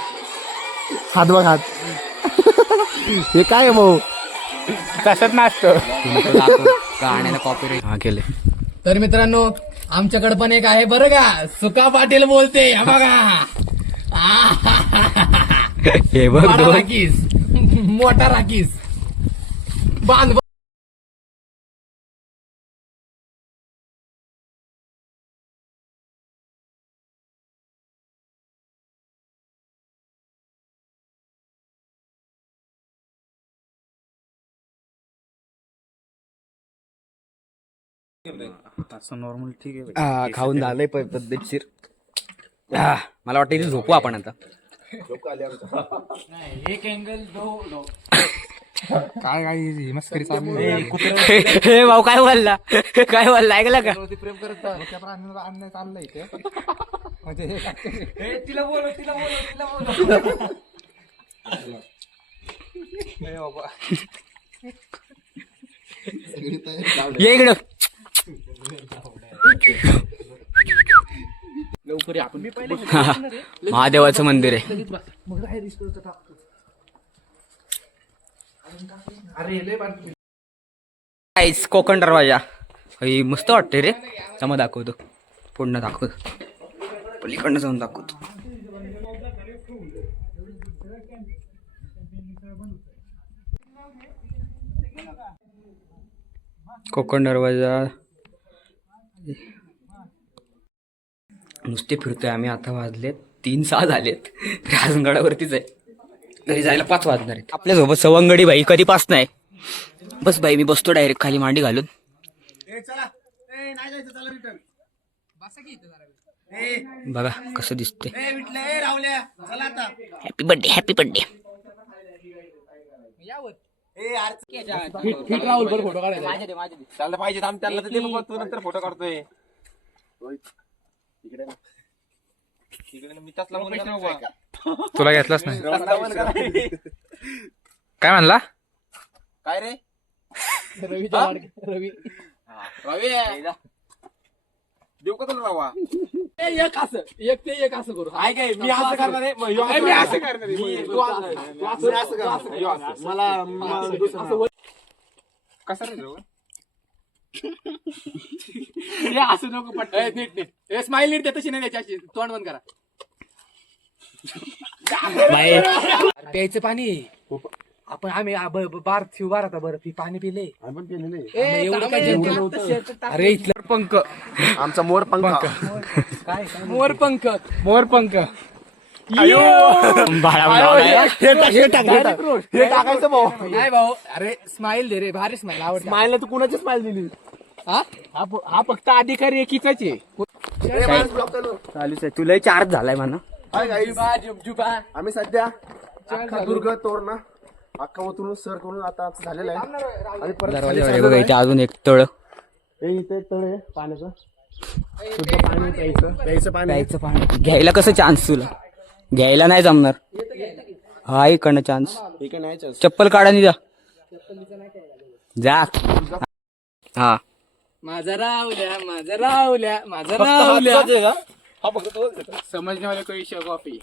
हात बघ हात हे काय आहे भाऊ तसंच नसतं गाण्याला कॉपीराइट हा केले तर मित्रांनो आमच्याकडे पण एक आहे बरं का सुका पाटील बोलते हा बघा हे बघ बडा दोन राखीस मोठा राखीस बांध नॉर्मल ठीक आहे खाऊन झालंय पद्धतशीर मला वाटतं इथे झोपू आपण आता एक अँगल काय काय मस्करी चालू हे भाऊ काय बोलला ऐकलं का प्रेम करत त्या प्राण्याला आणण्यात चाललंय इथे म्हणजे ये इकडं महादेवाचं मंदिर आहे कोकण दरवाजा मस्त वाटतंय रे त्यामुळे दाखवतो पूर्ण दाखवतो पलीकडनं जाऊन दाखवतो कोकण दरवाजा नुसते फिरतोय आम्ही आता वाजलेत 3-6 झालेत राजगडावरतीच आहे घरी जायला 5 वाजणार आहेत आपल्यासोबत सवंगडी भाई कधीपास नाही बस भाई मी बसतो डायरेक्ट खाली मांडी घालून बघा कसं दिसते हॅपी बर्थडे चाललं पाहिजे आम्ही त्याला तर ते बघ तू नंतर फोटो काढतोय इकडे मी तसला मुलगा तुला घेतलाच नाही काय म्हणला काय रे रवी देऊ का तुला रवा एक असं एक असं करू काय काय मी असं करणार आहे मी असं करणार आहे तू असं करणार मला कसं रे रवा असं नको पट नीट स्माइल नीट तशी नाही त्याची तोंड बंद करा प्यायचं पाणी आपण आम्ही बार आता बरं पाणी पिले आपण केलेले एवढं काय अरे इथलं पंख आमचा मोर पंख मोरपंख हे टाकायचं भाऊ नाही भाऊ अरे स्माइल दे रे भारी स्माइल आवडते स्माइल तू कुणाची स्माइल दिली हा फक्त अधिकारी एकीचाच आहे चालूच आहे तुलाही चार्ज झालाय म्हणा आम्ही सध्या अख्खा दुर्ग तोरणा अख्खा उतरून सर करून आता झालेला आहे आणि परत खाली दरवाजा बघा इथे अजून एक तळ हे इथे एक तळ आहे पाण्याचं शुद्ध पाणी प्यायचं पाणी घ्यायला कसं चान्स तुला घ्यायला नाही जमणार हा इकडनं चान्स ठीक आहे नाही चल. चप्पल काढा नि जा हा माझा रावल्या समजण्यावाले को इशारा कॉफी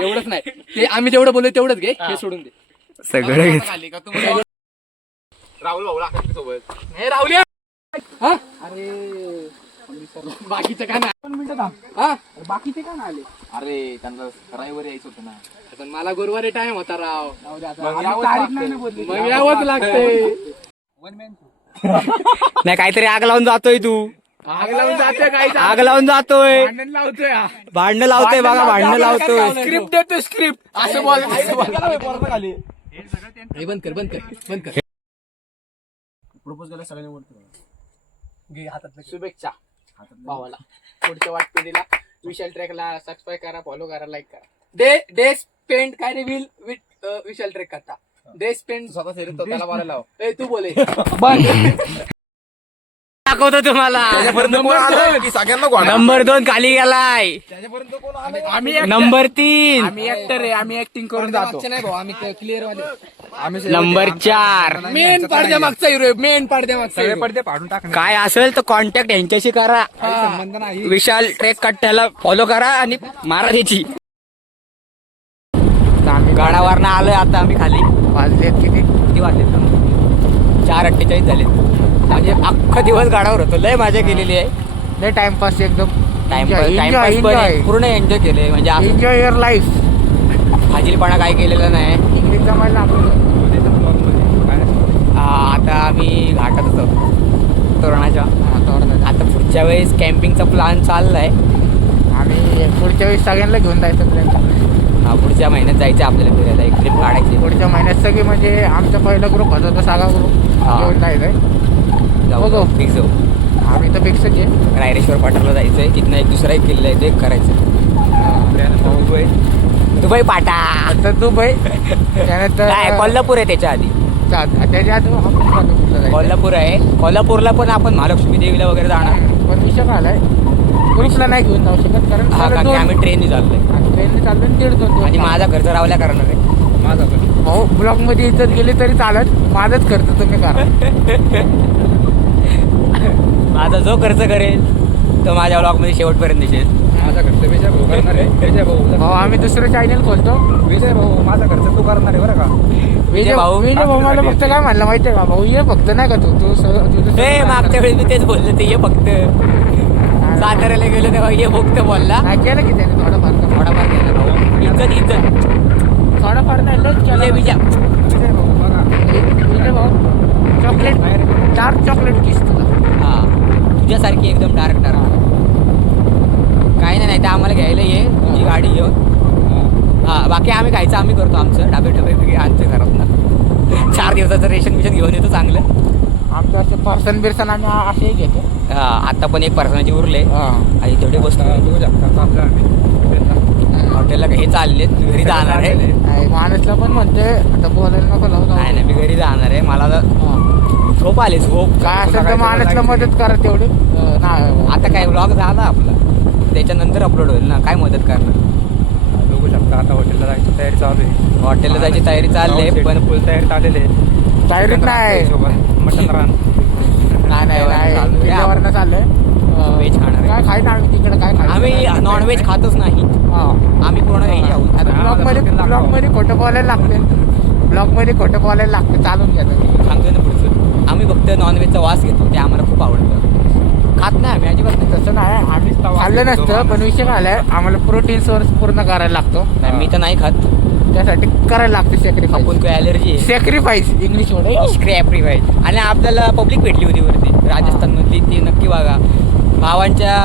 एवढंच नाही ते आम्ही जेवढं बोललो तेवढंच घे हे सोडून दे सगळं राहुल भाऊ लागतात सोबत हे रावल्या अरे बाकीचं काय नाही हा बाकीचे का नाही आले? अरे त्यांना रविवारी यायचं होतं ना पण मला गुरुवारी टाइम होता राव तारीख नाही ना बोलली. मग यावंच लागतंय नाही काहीतरी आग लावून जातोय तू. आग लावून जाते काय आग लावून जातोय. भांडण लावतोय हा. भांडणं लावतोय बघा, भांडणं लावतोय. स्क्रिप्ट देतोय स्क्रिप्ट असं बोल हे बंद कर बंद कर बंद कर प्रपोज केला सगळ्यांनी वरती. घे हातात शुभेच्छा भावाला पुढच्या वाटपिढीला विशाल ट्रॅकला सबस्क्राईब करा फॉलो करा लाईक करा डे स्पेंड काय रे विल विशाल ट्रॅक करता डे स्पेंड स्वतः शरीर त्याला बोलायला लाव. ए तू बोले दाखवतो तुम्हाला. सगळ्यांना नंबर 2 खाली गेलाय. नंबर 3 आम्ही ऍक्टर आहे, आम्ही ऍक्टिंग करून जातो. नाही भाऊ आम्ही क्लिअर वाले नंबर 4. मेन पडद्या मागचा हिरो मेन पडद्या मागचा hero. पडदे पाडून टाक. काय असेल तर कॉन्टॅक्ट यांच्याशी करा. विशाल ट्रेक कट्ट्याला फॉलो करा आणि मारा त्याची. गाडावरनं आलोय आता आम्ही खाली. वाजलेत किती वाजले 4:48 झाले. म्हणजे अख्खा दिवस गाडावर होतो. लय मजा केलेली आहे. लय टाइमपास एकदम. टाइमपास पण पूर्ण एन्जॉय केले. म्हणजे असं एन्जॉय युअर लाईफ. फाजीलपणा काय केलेला नाही. इंग्लिश जमायला आता आम्ही घाटातच आहोत तोरणाच्या. आता पुढच्या वेळेस कॅम्पिंगचा प्लॅन चाललाय. आम्ही पुढच्या वेळेस सगळ्यांना घेऊन जायचं प्लॅन. पुढच्या महिन्यात जायचं आपल्याला फिरायला. एक ट्रिप काढायची. पुढच्या महिन्यात सगळे म्हणजे आमचा पहिला ग्रुप होता तो सगळा ग्रुप हा. घेऊन जायचंय. जाऊ बघू. फिक्स जाऊ. आम्ही तर फिक्सच आहे. रायरेश्वर पाटाला जायचंय. तिथनं एक दुसरा एक किल्ला आहे ते करायचं. दुबई पाटा. तर दुबई त्यानंतर काय कोल्हापूर आहे त्याच्या आधी. त्याच्या आधी आपण कोल्हापूरला जायचं. कोल्हापूर आहे. कोल्हापूरला पण आपण महालक्ष्मी देवीला वगैरे जाणार. पण विषय काय आलाय ग्रुपला नाही घेऊन जाऊ शकत कारण हा का आम्ही ट्रेनने चाललोय. ट्रेनने चाललो 1.5-2 आणि माझा घरचा रावल्या करणार आहे. माझा पण भाऊ ब्लॉक मध्ये इज्जत गेली तरी चालत. माझाच खर्च तुम्ही करा. माझा जो खर्च करेल तो माझ्या ब्लॉगमध्ये शेवटपर्यंत दिसेल. माझा खर्च विजय भाऊ करणार आहे. विजय भाऊ भाऊ आम्ही दुसरं चॅनल खोलतो. विजय भाऊ माझा खर्च तू करणार आहे बरं का. विजय भाऊ मला फक्त काय म्हणलं माहितीये का भाऊ ये फक्त नाही का तू तू तुझं हे मागच्या वेळी मी तेच बोललो ते ये फक्त. साताऱ्याला गेलो तेव्हा ये फक्त बोलला. नाही केलं की त्याने थोडंफार थोडाफार केला भाऊ. इज्जत थोडंफार नाही लस केलं. ये विजा. विजय भाऊ बघा विजय भाऊ चॉकलेट डार्क चॉकलेट किस तुला. हा तुझ्यासारखी एकदम डार्क काही नाही तर आम्हाला घ्यायला ये तुझी गाडी घेऊन. हा बाकी आम्ही खायचं आम्ही करतो. आमचं डबे वगैरे आणतो घरात. 4 दिवसाचं रेशन बिशन घेऊन येतो चांगलं. आमचं असे पर्सन बिर्सन आम्ही असेही घेतो. हा आता पण एक पर्सनाची उरले हा. आणि थोडी वस्तू तू शकता आपल्या हॉटेलला हे चालले. घरी जाणार आहे. नाही, माणूसला पण म्हणते आता बोलायला नको लावू नाही नाही मी घरी जाणार आहे. मला झोप आली झोप. काय असेल तर माणूसला मदत करा तेवढी. नाही आता काय व्लॉग झाला आपला त्याच्यानंतर अपलोड होईल ना. काय मदत करणार. बघू शकता आता हॉटेलला जायची तयारी चालू आहे. हॉटेलला जायची तयारी चालली आहे पण फुल तयारी चाललेली आहे. डायरेक्ट नाही मटन रान नाही त्याच्यावरनं चाललंय. व्हेज खाणार आहे. काय खायचं आम्ही तिकडे काय खायचं आम्ही नॉनव्हेज खातच नाही. हा. आम्ही पूर्ण व्हेज आहोत. ब्लॉग मध्ये खोटं बोलायला लागते. ब्लॉग मध्ये खोटं बोलायला लागतं. चालून घ्यायचं. सांगतोय ना पुढचं. आम्ही फक्त नॉनव्हेजचा वास घेतो ते आम्हाला खूप आवडतं. खात नाही आम्ही अजिबात नाही. तसं नाही आम्ही खाल्लं नसतं पण विषय काय आलाय आम्हाला प्रोटीन सोर्स पूर्ण करायला लागतो. नाही, मी तर नाही खात. त्यासाठी करायला लागतं सॅक्रिफाईस. आपण काही ॲलर्जी आहे. सॅक्रिफाईस इंग्लिश मध्ये स्क्रॅप्रिफाईज. आणि आपल्याला पब्लिक भेटली होती वरती राजस्थान मधली. ती नक्की बघा. भावांच्या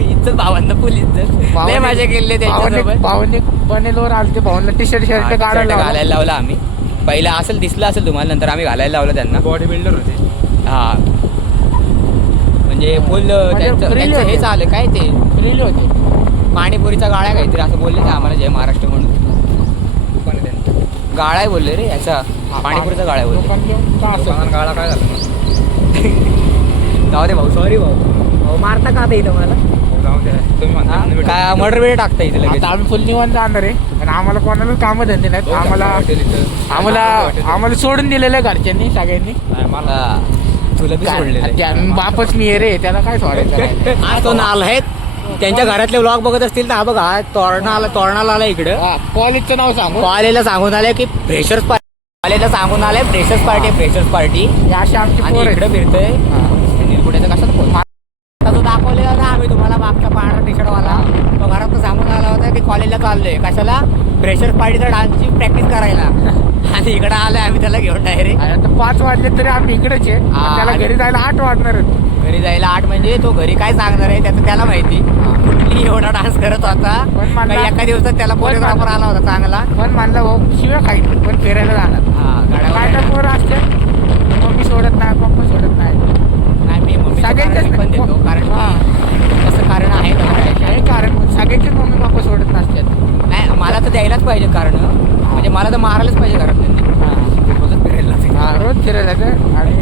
इज्जत भावांना फुल इज्जत. लय मजा केली त्याच्यासोबत. भावने बनेलवर आलते भावना टी शर्ट हा, काढायला t-shirt घालायला लावला आम्ही. पहिला असेल दिसला असेल तुम्हाला नंतर आम्ही घालायला लावलं त्यांना. बॉडी बिल्डर होते. हा म्हणजे फुल त्यांचं हे चाललं काय ते फ्रीली होते. पाणीपुरीचा गाळा काहीतरी असं बोलले ते आम्हाला जय महाराष्ट्र म्हणून. दुकान आहे त्यांचं. गाळा आहे बोलले रे याचा. पाणीपुरीचा गाळा आहे बोलले. लोकांनी का असं दुकानात गाळा काय झालं मग? जाऊ दे भाऊ सॉरी भाऊ मारता का आता इथं मला. हो, जाऊ द्या तुम्ही म्हणता म्हणून मी काय मर्डर वेळ टाकता इथे लगेच. आता आम्ही फुल निवांत जाणार आहे आणि आम्हाला कोणाला कामं धंदे नाहीत. आम्हाला सोडून दिलेलं आहे घरच्यांनी सगळ्यांनी. हा, तुला बी सोडलेलं बापच मी रे त्याला काय सोडायचं. आज तो नाल आहेत. त्यांच्या घरातले व्लॉग बघत असतील तर हा बघा तोरणाला आला इकडं. कॉलेजचं नाव सांगू. कॉलेजला सांगून आले की फ्रेशर्स पार्टी. कॉलेजला सांगून आले फ्रेशर्स पार्टी अशी आमची आणि पोरं इकडे आहेत. फिरतोय. निरगुड्याचा कशात फोन आता तो दाखव बोललेला ना आम्ही तुम्हाला मागचा पांढरा टी शर्टवाला तो घरात सांगून आला होता की कॉलेजला चाललोय कशाला फ्रेशर पार्टीचा डान्सची प्रॅक्टिस करायला आणि इकडे आलोय आम्ही त्याला घेऊन डायरेक्ट. आता 5 वाजले तरी आम्ही इकडेच आहे. हा. त्याला घरी जायला 8 वाजणार आहेत. घरी जायला 8 म्हणजे तो घरी काय सांगणार आहे त्याचं त्याला माहिती. कुठली एवढा डान्स करत होता पण म्हणला- काही एका दिवसात त्याला कोरिओग्राफर आला होता चांगला. पण म्हणलं भाऊ शिवाय खाईल पण फिरायला जाणार. हा, गाड्या काय तर पोरं असते मम्मी सोडत नाही पप्पा सोडत नाही. नाही मी मम्मी सगळ्यांचेच पण देतो कारण हा. तसं कारण आहे का? हे कारण सगळ्यांचे मम्मी पप्पा सोडत नसतात. नाही मला तर द्यायलाच पाहिजे कारण म्हणजे मला तर मारायलाच पाहिजे घरात त्यांनी. रोजच फिरायला जाते. हा, रोज फिरायला जायचं आणि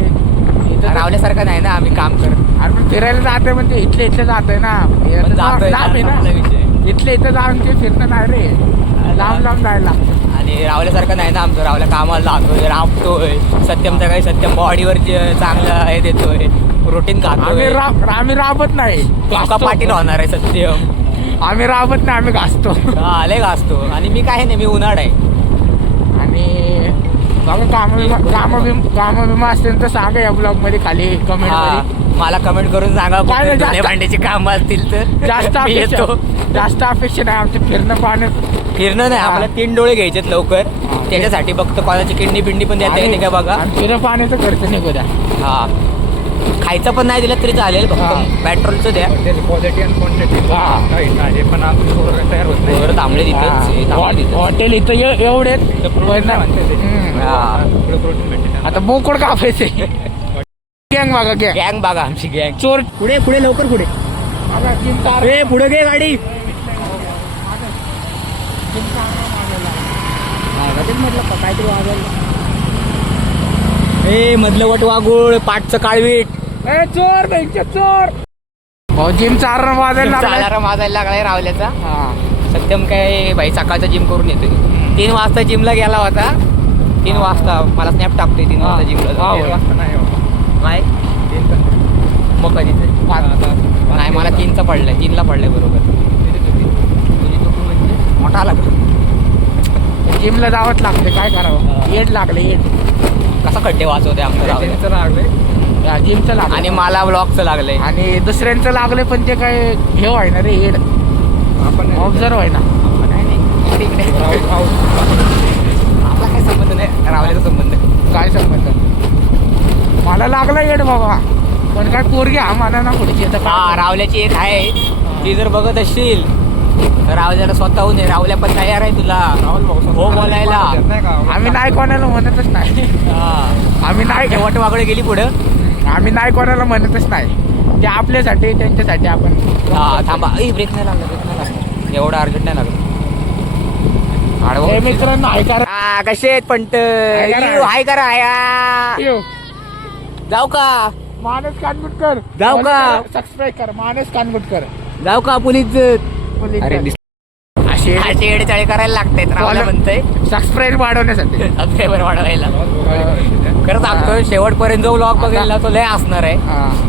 इथं तर- रावल्यासारखं नाही ना आम्ही काम करत. आणि पण फिरायला जातोय म्हणजे इथले जातोय ना. पण जातोय लांब आहे आपला ना. विषय. इथले इथं जाऊन ते फिरणं नाही रे. लांब जायला लागतं. आणि रावल्यासारखं नाही ना आमचं. रावल्या कामाला जातोय राबतोय सत्यमचं काही सत्यम बॉडीवर चांगलं हे देतोय प्रोटीन खातोय. आम्ही राबत नाही तुमका पाटील होणार आहे सत्यम. आम्ही राबत नाही आम्ही घासतो. आले घासतो आणि मी काय नाही मी उन्हाळ आहे. आणि बघा काम विमा असतील तर सांगा या ब्लॉग मध्ये खाली कमेंट हा, मध्ये. मला कमेंट करून सांगा काय कुठे नाही, धुणे जास्त- भांड्याची कामं असतील तर जास्त मी येतो. जास्त अपेक्षा नाही आमचं फिरणं पाहणं. फिरणं नाही हा. आम्हाला 3 डोळे घ्यायचेत लवकर हा. त्याच्यासाठी फक्त कोणाची किडनी बिंडी पण देता येते का बघा. आणि फिरणं पाहण्याचा खर्च निघू द्या. हा खायचं पण नाही दिलं तरी चालेल हा. फक्त पेट्रोलचं द्या. क्वालिटी आणि क्वांटिटी हा. हे पण अजून तयार होत नाही. बरं थांबले तिथंच थांबले तिथंच. हॉटेल इथं एवढे प्रोटीन भेटते आता बोकड कापायचे. गँग बघा गँग गँग बघा आमची गँग. चोर पुढे पुढे लवकर पुढे बघा, चिंता- ए पुढे घे गाडी. ए मधलं वट वागुळ पाठचं काळवीट ए, चोर बँकेत चोर. भाऊ जिम चारण वाजायला लागलाय. चालारा वाजायला लागलाय रावल्याचा. हा. सत्यम काय भाई सकाळचा जिम करून येतोय. 3 वाजता जिमला गेला होता. 3 वाजता मला स्नॅप टाकतोय 3 वाजता जिमला वाजता नाही हो. नाही मग कधी नाही मला 3चा पडलाय 3ला पडलाय बरोबर. तुझी चूक म्हणजे मोठा लागला. जिमला जावंच लागते काय करावं. येड लागले येड. कसा खड्डे वाचवते आमचं रावल्या. त्यांचं लागलंय. जिमचं लागलं आणि मला ब्लॉगचं लागलंय. आणि दुसऱ्यांचं लागले पण ते काय हे व्हाय ना रे येड. आपण ऑब्झर्व व्हाय ना. आपला काय संबंध नाही रावल्याचा संबंध. काय संबंध. मला लागला येड बाबा पण काय पोरगी हा मला ना पुढची आता हा काय. रावल्याची एक आहे ती जर बघत असशील तर रावल्याला स्वतःहून रावल्या पण तयार आहे तुला हो बोलायला. आम्ही नाही कोणाला म्हणतच नाही. आम्ही नाही वट वागळे गेली पुढं. आम्ही नाही कोणाला म्हणतच नाही. ते आपल्यासाठी त्यांच्यासाठी आपण. हा थांबा ब्रेक नाही लागला ब्रेक नाही लागला एवढं अर्जंट नाही लागलं. हे मित्रांनो ऐका कसे आहेत पंट करा. हाय करा या. जाऊ का मानस कानगुटकर जाऊ का? सबस्क्राईब कर मानस कानगुटकर. जाऊ का पोलीस अरे असे असे येडेचाळे करायला लागतायत रावल्या म्हणतोय सबस्क्राईब वाढवण्यासाठी. सबस्क्रायबर वाढवायला खरं सांगतोय शेवटपर्यंत जो व्लॉग बघायला तो लय असणार आहे.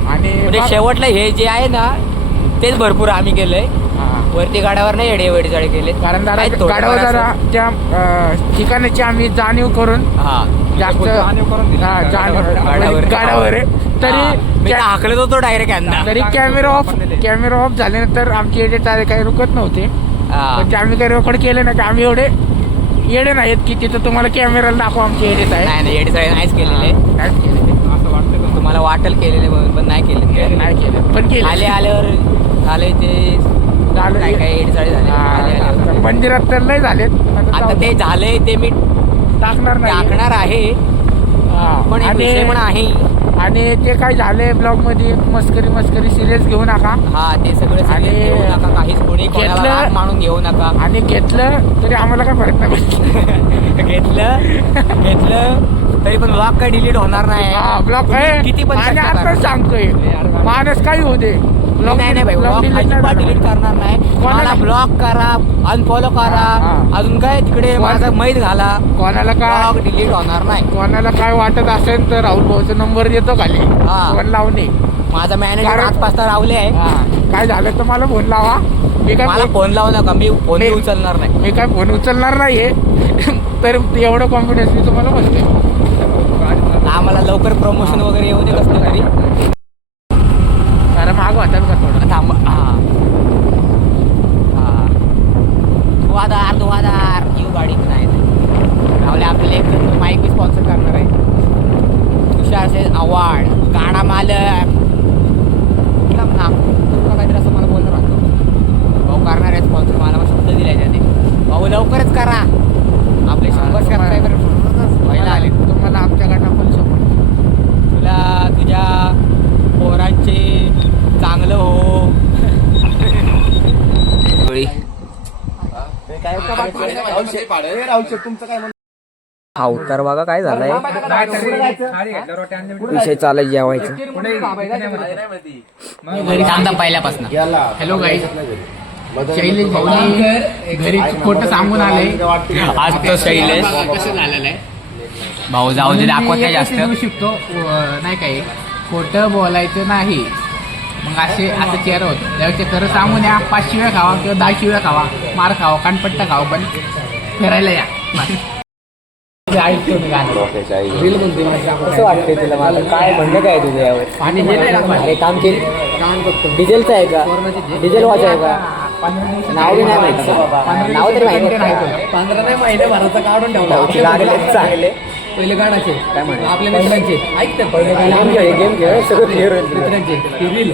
आणि म्हणजे शेवटला हे जे आहे ना तेच भरपूर आम्ही केलंय. वरती गाड्यावर नाही येडे वेडेचाळे केले कारण दादा आहेत थोडे गाड्यावर फार जरा असं. त्या ठिकाणाची आम्ही जाणीव करून हा जास्त जाणीव करून दिली. हा, जाणीव गाड्यावर. गाड्यावर आहे. हा, तरी मी तर हाकलत होतो डायरेक्ट यांना. तरी कॅमेरा ऑफ झाल्यानंतर आमचे एडिट काही रुकत नव्हते. हा. पण ते आम्ही काही रेकॉर्ड केले ना की आम्ही एवढे येडे नाहीत की तिथं तुम्हाला कॅमेराला दाखवा आमचे एडिट आहे. नाही नाही येडेचाळे नाहीच केलेले. नाहीच केलेले. असं वाटतं का? तुम्हाला वाटेल केलेले म्हणून पण नाही केले. नाही केले पण केले. आल्यावर झाले ते झालं. काय काय येडेचाळे झाले आले आल्यावर. मंदिरात तर नाही झालेत. आता ते झाले ते मी टाकणार नाही. टाकणार आहे हा. पण एक विषय पण आहे. आणि ते काय झाले ब्लॉग मध्ये मस्करी सिरियस घेऊ नका. हा ते सगळं आणि घेऊ नका काहीच कोणी कोणाला घेतलं- हात मानून घेऊ नका. आणि घेतलं तरी आम्हाला काय फरक नाही पडत. घेतलं तरी पण ब्लॉग काय डिलीट होणार नाही. ब्लॉग तुम्ही किती पण आणि चर्चा आता करा. सांगतोय माणूस काही होऊ दे. नाही नाही भाई ब्लॉग अजिबात डिलीट करणार नाही. मला ब्लॉग करा अनफॉलो करा हा. अजून काय तिकडे माझा मैद घाला कोणाला काय ब्लॉग डिलीट होणार नाही. कोणाला काय वाटत असेल तर राहुल भाऊचा नंबर देतो खाली हा. फोन लावणे. माझा मॅनेजर कारण- आजपासून रावले आहे. काय झालं तर मला फोन लावा. मी मला काय फोन लावू नका मी फोन मी- उचलणार नाही. मी काय फोन उचलणार नाहीये. तर एवढं कॉन्फिडन्स मी तुम्हाला म्हणते. आम्हाला लवकर प्रमोशन वगैरे येऊ दे कसलं तरी. जरा माग वाटत का थोडं थांब हा धुवाधार येऊ गाडी नाही राहुले आपल्याला एक माईक बी स्पॉन्सर करणार आहे तुषार सेन अवॉर्ड गाडा मालक नाम तुला काहीतरी असं मला बोलणार वाटतं भाऊ करणार आहे स्पॉन्सर मला मग शब्द दिलाय त्याने भाऊ लवकरच करा आपले 100 सबस्क्रायबर व्हायला आले तुम्हाला आमच्या गटाकडून सपोर्ट तुला तुझ्या पोरांचे चांगलं हो हा उत्तर बघा काय झालंय विषय चालय जेवायचं थांबता पहिल्यापासून हॅलो गाईज शैलेश भाऊनी घरी खोटं सांगून आले आज तो शैलेश कसं झालेलं आहे भाऊ जाऊ दे दाखवत नाही जास्त देऊ शकतो नाही काही खोटं बोलायचं नाही मग असं चेहरा होतं त्यापेक्षा खरं सांगून या 5 शिव्या खावा किंवा 10 शिव्या खावा मार खावा कानपट्टा खावा पण फिरायला या ऐकतो मी गाणं कसं वाटतंय तुला मला काय म्हणणं काय तुझं यावर आणि हे नाही अरे काम केलं डिझेलचं आहे का डिझेल वॉच आहे का नाव बी नाही माहिती नाव तरी माहिती नाही 15 नाही महिने भराचा काढून ठेवला चांगले पहिले गाण्याचे आपल्या मित्रांचे ऐकते पहिले गेम खेळ सगळं क्लिअर होईल मित्रांचे रील